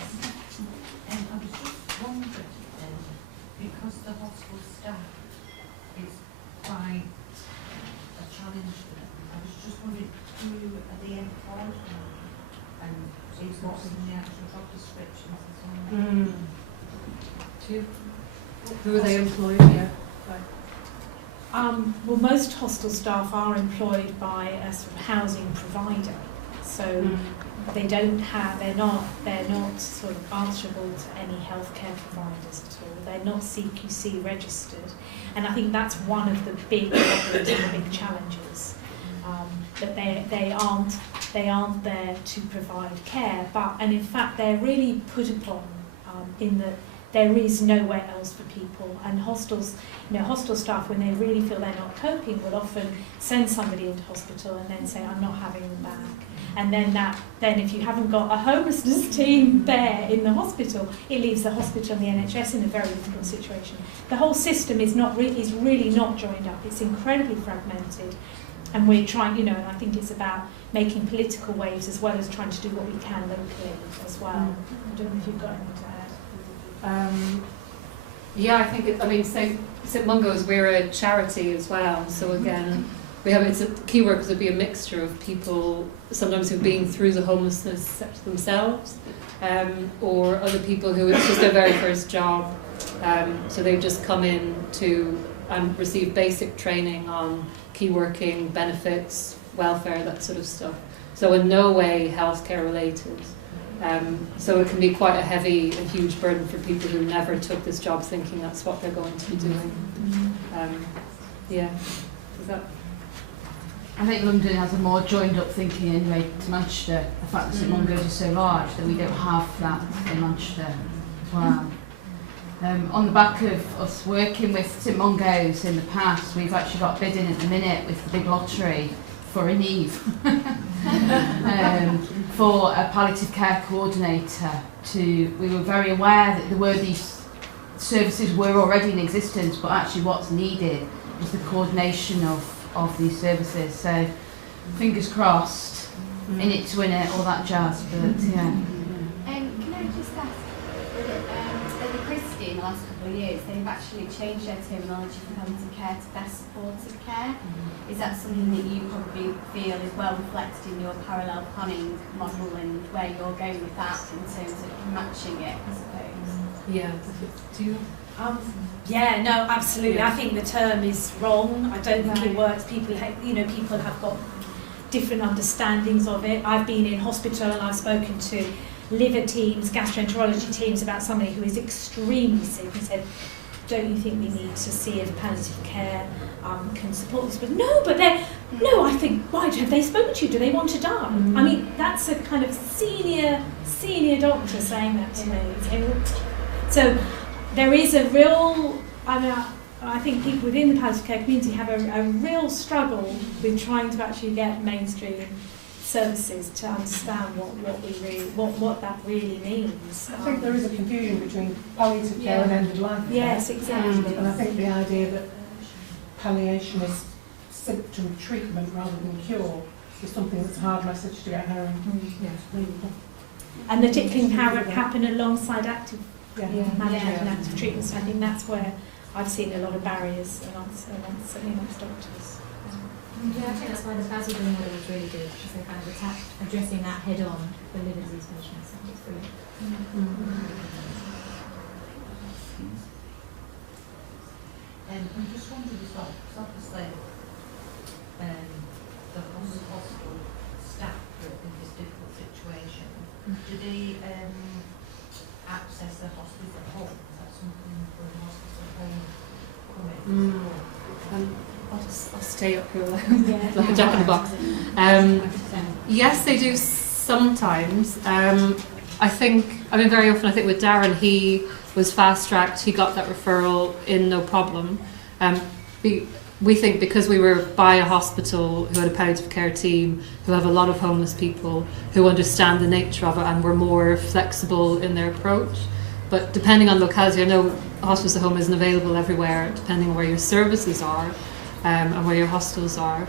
I was just wondering, because the hospital staff is quite a challenge for them, I was just wondering who are they employed by, and is what's in the actual job descriptions and so on. Who are they employed? Yeah. Well, most hostel staff are employed by a sort of housing provider, so they're not sort of answerable to any healthcare providers at all. They're not CQC registered, and I think that's one of the big problems and the big challenges. That they aren't there to provide care, and in fact they're really put upon in that there is nowhere else for people, and hostels, hostel staff, when they really feel they're not coping, will often send somebody into hospital and then say, I'm not having them back. And then if you haven't got a homelessness team there in the hospital, it leaves the hospital and the NHS in a very difficult situation. The whole system is really not joined up. It's incredibly fragmented, and we're trying, and I think it's about making political waves as well as trying to do what we can locally as well. I don't know if you've got anything to add. Yeah, I think St Mungo's, we're a charity as well, so again it's a key workers would be a mixture of people sometimes who've been through the homelessness sector themselves, or other people who it's just their very first job, so they've just come in to receive basic training on key working, benefits, welfare, that sort of stuff. So in no way healthcare related. So it can be quite a heavy and huge burden for people who never took this job thinking that's what they're going to be doing. Yeah. Is that? I think London has a more joined up thinking anyway to Manchester. The fact that St Mungo's is so large that we don't have that in Manchester as well. On the back of us working with St Mungo's in the past, we've actually got bidding at the minute with the big lottery for a Niamh for a palliative care coordinator. We were very aware that there were these services were already in existence, but actually what's needed is the coordination of these services. So fingers crossed, in it to win it, all that jazz. But yeah. Can I just ask, at the Christie in the last couple of years, they've actually changed their terminology from palliative care to best supportive care. Is that something that you probably feel is well reflected in your parallel planning model and where you're going with that in terms of matching it, I suppose? Yeah. Do you? Yeah, no, absolutely. Yeah. I think the term is wrong. I don't think it works. People have got different understandings of it. I've been in hospital and I've spoken to liver teams, gastroenterology teams about somebody who is extremely sick and said, don't you think we need to see if palliative care can support this? But I think, why have they spoken to you? Do they want to die? I mean, that's a kind of senior doctor saying that to me. So there is a real, I think people within the palliative care community have a real struggle with trying to actually get mainstream services to understand what that really means. I think there is a confusion between palliative care and end of life care. Yes, exactly. And I think the idea that palliation is symptom treatment rather than cure is something that's a hard message to get home. And that it can happen alongside active management and active treatment. So I think that's where I've seen a lot of barriers certainly amongst doctors. Yeah, I think that's why the Basil model was really good, because they're kind of addressing that head on for liver disease patients. I think it's brilliant. I just wondered as well, because obviously the hospital staff are in this difficult situation. Do they access the hospital at home? Is that something for the hospital at home coming? I'll stay up here like a jack in the box. Yes, they do sometimes. Very often I think with Darren, he was fast-tracked, he got that referral in no problem. We think because we were by a hospital who had a palliative care team, who have a lot of homeless people, who understand the nature of it and were more flexible in their approach. But depending on locality, I know hospice at home isn't available everywhere, depending on where your services are. And where your hostels are,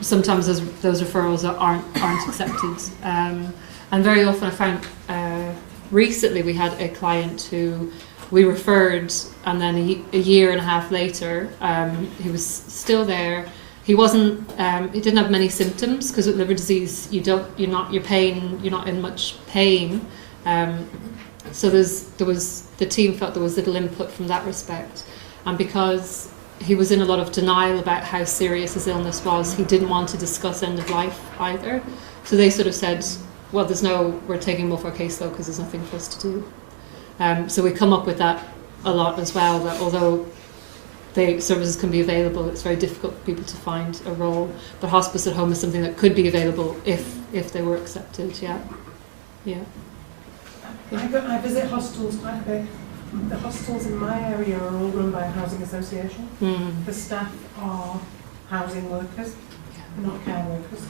sometimes those referrals aren't accepted. And very often I found, recently we had a client who we referred, and then a year and a half later, he was still there. He didn't have many symptoms, because with liver disease, you're not in much pain. So the team felt there was little input from that respect, and because he was in a lot of denial about how serious his illness was, he didn't want to discuss end of life either. So they sort of said, well, we're taking him off our caseload because there's nothing for us to do. So we come up with that a lot as well, that although the services can be available, it's very difficult for people to find a role. But hospice at home is something that could be available if they were accepted, yeah. I visit hostels quite a bit. The hostels in my area are all run by a housing association. The staff are housing workers, not care workers.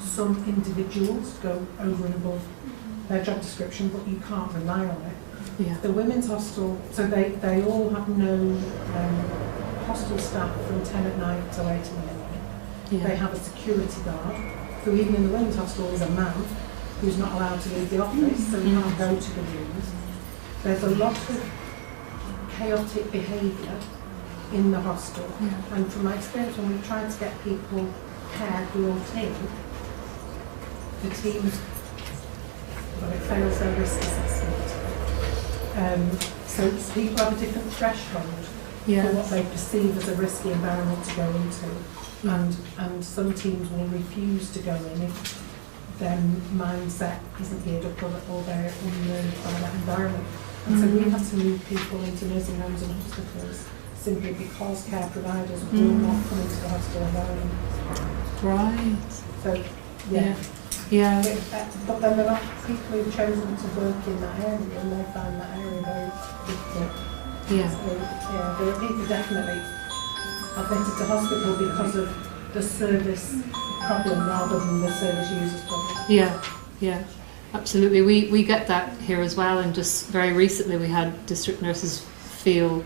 Some individuals go over and above their job description, but you can't rely on it. Yeah. The women's hostel, so they all have no hostel staff from 10 at night till 8 in the morning. Yeah. They have a security guard, who even in the women's hostel is a man, who's not allowed to leave the office, so he can't go to the rooms. There's a lot of chaotic behaviour in the hostel, and from my experience, when we've tried to get people care brought in, the team, it fails their risk assessment. So people have a different threshold for what they perceive as a risky environment to go into, and some teams will refuse to go in if their mindset isn't geared up or they're unlearned by that environment. And so we have to move people into nursing homes and hospitals simply because care providers will not come into the hostel environment. Right. So, yeah. Yeah. But then there are people who've chosen to work in that area and they find that area very difficult. Yeah. So, yeah, there are people definitely admitted to hospital because of the service problem rather than the service users problem. Yeah, yeah, absolutely. We get that here as well, and just very recently we had district nurses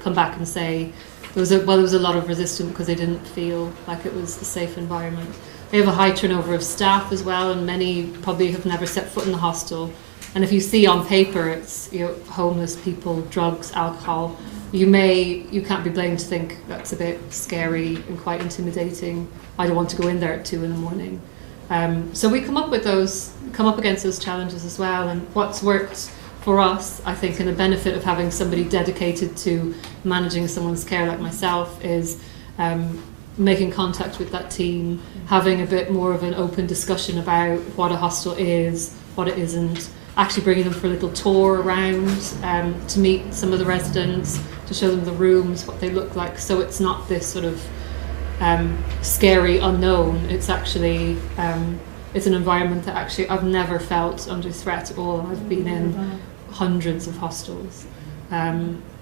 come back and say there was a lot of resistance because they didn't feel like it was a safe environment. They have a high turnover of staff as well, and many probably have never set foot in the hostel. And if you see on paper it's homeless people, drugs, alcohol, you can't be blamed to think that's a bit scary and quite intimidating. I don't want to go in there at 2 a.m. So we come up against those challenges as well. And what's worked for us, I think, and the benefit of having somebody dedicated to managing someone's care like myself is making contact with that team, having a bit more of an open discussion about what a hostel is, what it isn't, actually bringing them for a little tour around to meet some of the residents, to show them the rooms, what they look like, so it's not this sort of scary unknown. It's actually it's an environment that actually I've never felt under threat at all. I've been in hundreds of hostels.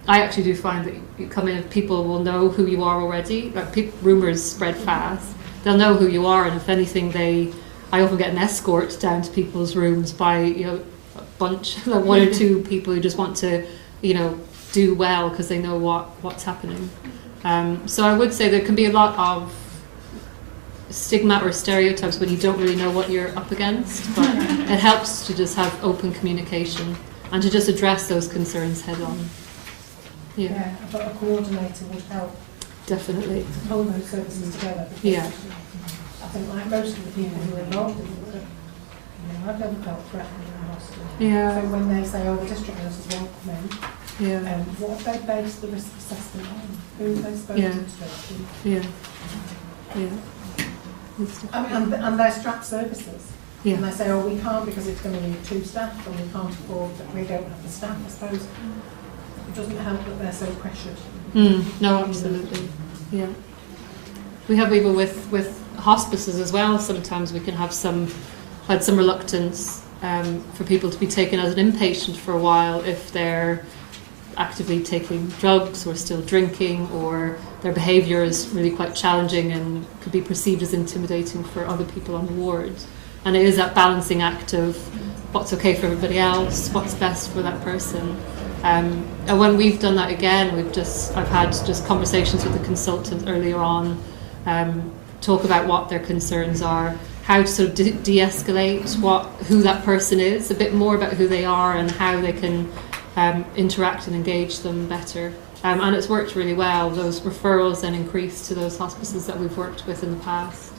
I actually do find that you come in, people will know who you are already. Like rumours spread fast. They'll know who you are, and if anything, I often get an escort down to people's rooms by a bunch, like 1 or 2 people who just want to, do well because they know what's happening. So I would say there can be a lot of stigma or stereotypes when you don't really know what you're up against, but it helps to just have open communication and to just address those concerns head on. Yeah, but a coordinator would help. Definitely. To pull those services together. Yeah. I think like most of the people who are involved in it, I've never felt threatened in a hospital. Yeah. So when they say, the district nurses won't come in, what have they based the risk assessment on? Who have they spoken to? Yeah. Yeah. And they're strapped services. Yeah. And they say, we can't because it's going to need 2 staff, and we can't afford that. We don't have the staff. I suppose it doesn't help that they're so pressured. No, absolutely. Yeah. We have even with hospices as well. Sometimes we can have had some reluctance for people to be taken as an inpatient for a while if they're actively taking drugs or still drinking, or their behaviour is really quite challenging and could be perceived as intimidating for other people on the ward. And it is that balancing act of what's okay for everybody else, what's best for that person. And when we've done that again, I've had just conversations with the consultant earlier on, talk about what their concerns are, how to sort of de-escalate who that person is, a bit more about who they are and how they can interact and engage them better. And it's worked really well. Those referrals then increased to those hospices that we've worked with in the past.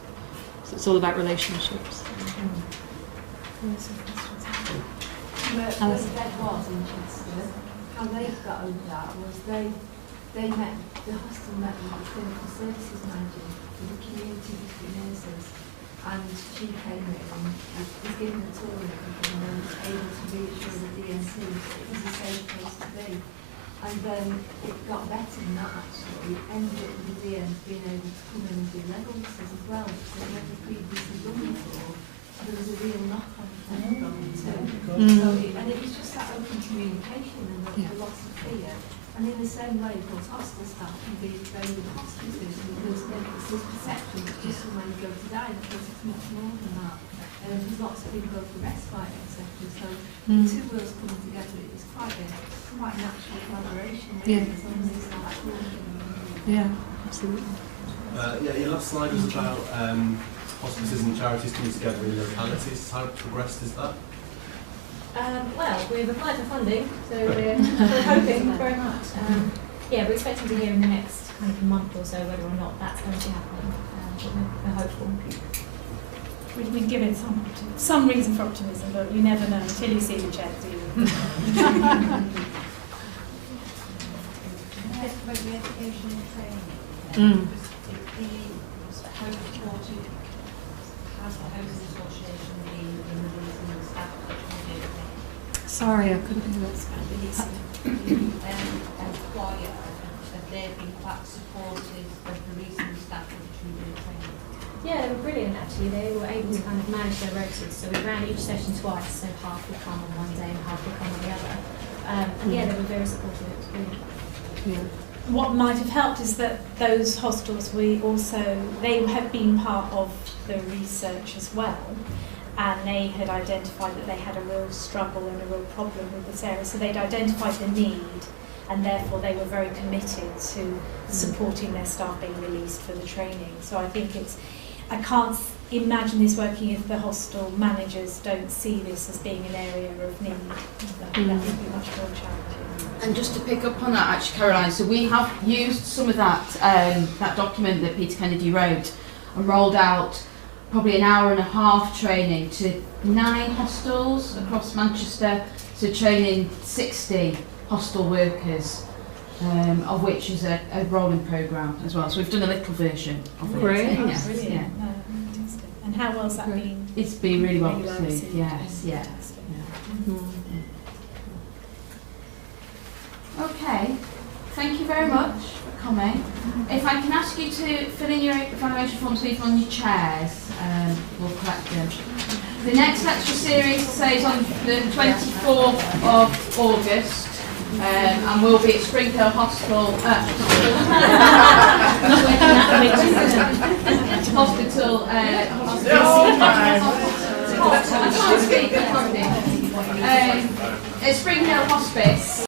So it's all about relationships. Where Ed was in Chester, how they got over that was the hostel met with the clinical services manager with the community district nurses, and she came in and was given a tour of everything and was able to reassure the DNC that it was a safe place to be. And then it got better than that actually. It ended up with the DNs being able to come in and do legacies as well, which they never previously done before. So there was a real knock-on effect from it too. And it was just that open communication and the loss of fear. And in the same way, of course, hostel staff can be very good hospices because it's this perception that just somewhere you go to die, and of course it's much more than that. There's lots of people go for respite, etc. So the 2 worlds coming together is quite natural collaboration. Yeah. As long as it's not cool. Yeah, absolutely. Your last slide was about hospices and charities coming together in localities. How progressed is that? Well, we've applied for funding, so we're hoping very much. We're expecting to hear in the next kind of month or so whether or not that's going to be happening. But we're hopeful. We give it some reason for optimism, but you never know until you see the check, do you? About the education and training. Has the Housing Association been in the reason the staff Sorry, I couldn't hear that. the employer they've been quite supportive of the recent staff of the training? Yeah, they were brilliant actually. They were able to kind of manage their rotas. So we ran each session twice, so half would come on one day and half would come on the other. And yeah, they were very supportive. It was brilliant. Yeah. What might have helped is that those hostels, they have been part of the research as well, and they had identified that they had a real struggle and a real problem with this area. So they'd identified the need, and therefore they were very committed to supporting their staff being released for the training. So I think I can't imagine this working if the hostel managers don't see this as being an area of need. That would be much more challenging. And just to pick up on that, actually, Caroline, so we have used some of that that document that Peter Kennedy wrote and rolled out probably an hour and a half training to 9 hostels across Manchester, so training 60 hostel workers, of which is a rolling programme as well. So we've done a little version of it. Great. Yes, Brilliant. yeah. Fantastic. And how well's that been? It's been really well well received, received. yes, yeah. Fantastic. Okay, thank you very much for coming. If I can ask you to fill in your evaluation forms, leave them on your chairs, we'll collect them. The next lecture series is on the 24th of August, and we'll be at Springhill Hospital, at Springhill Hospice.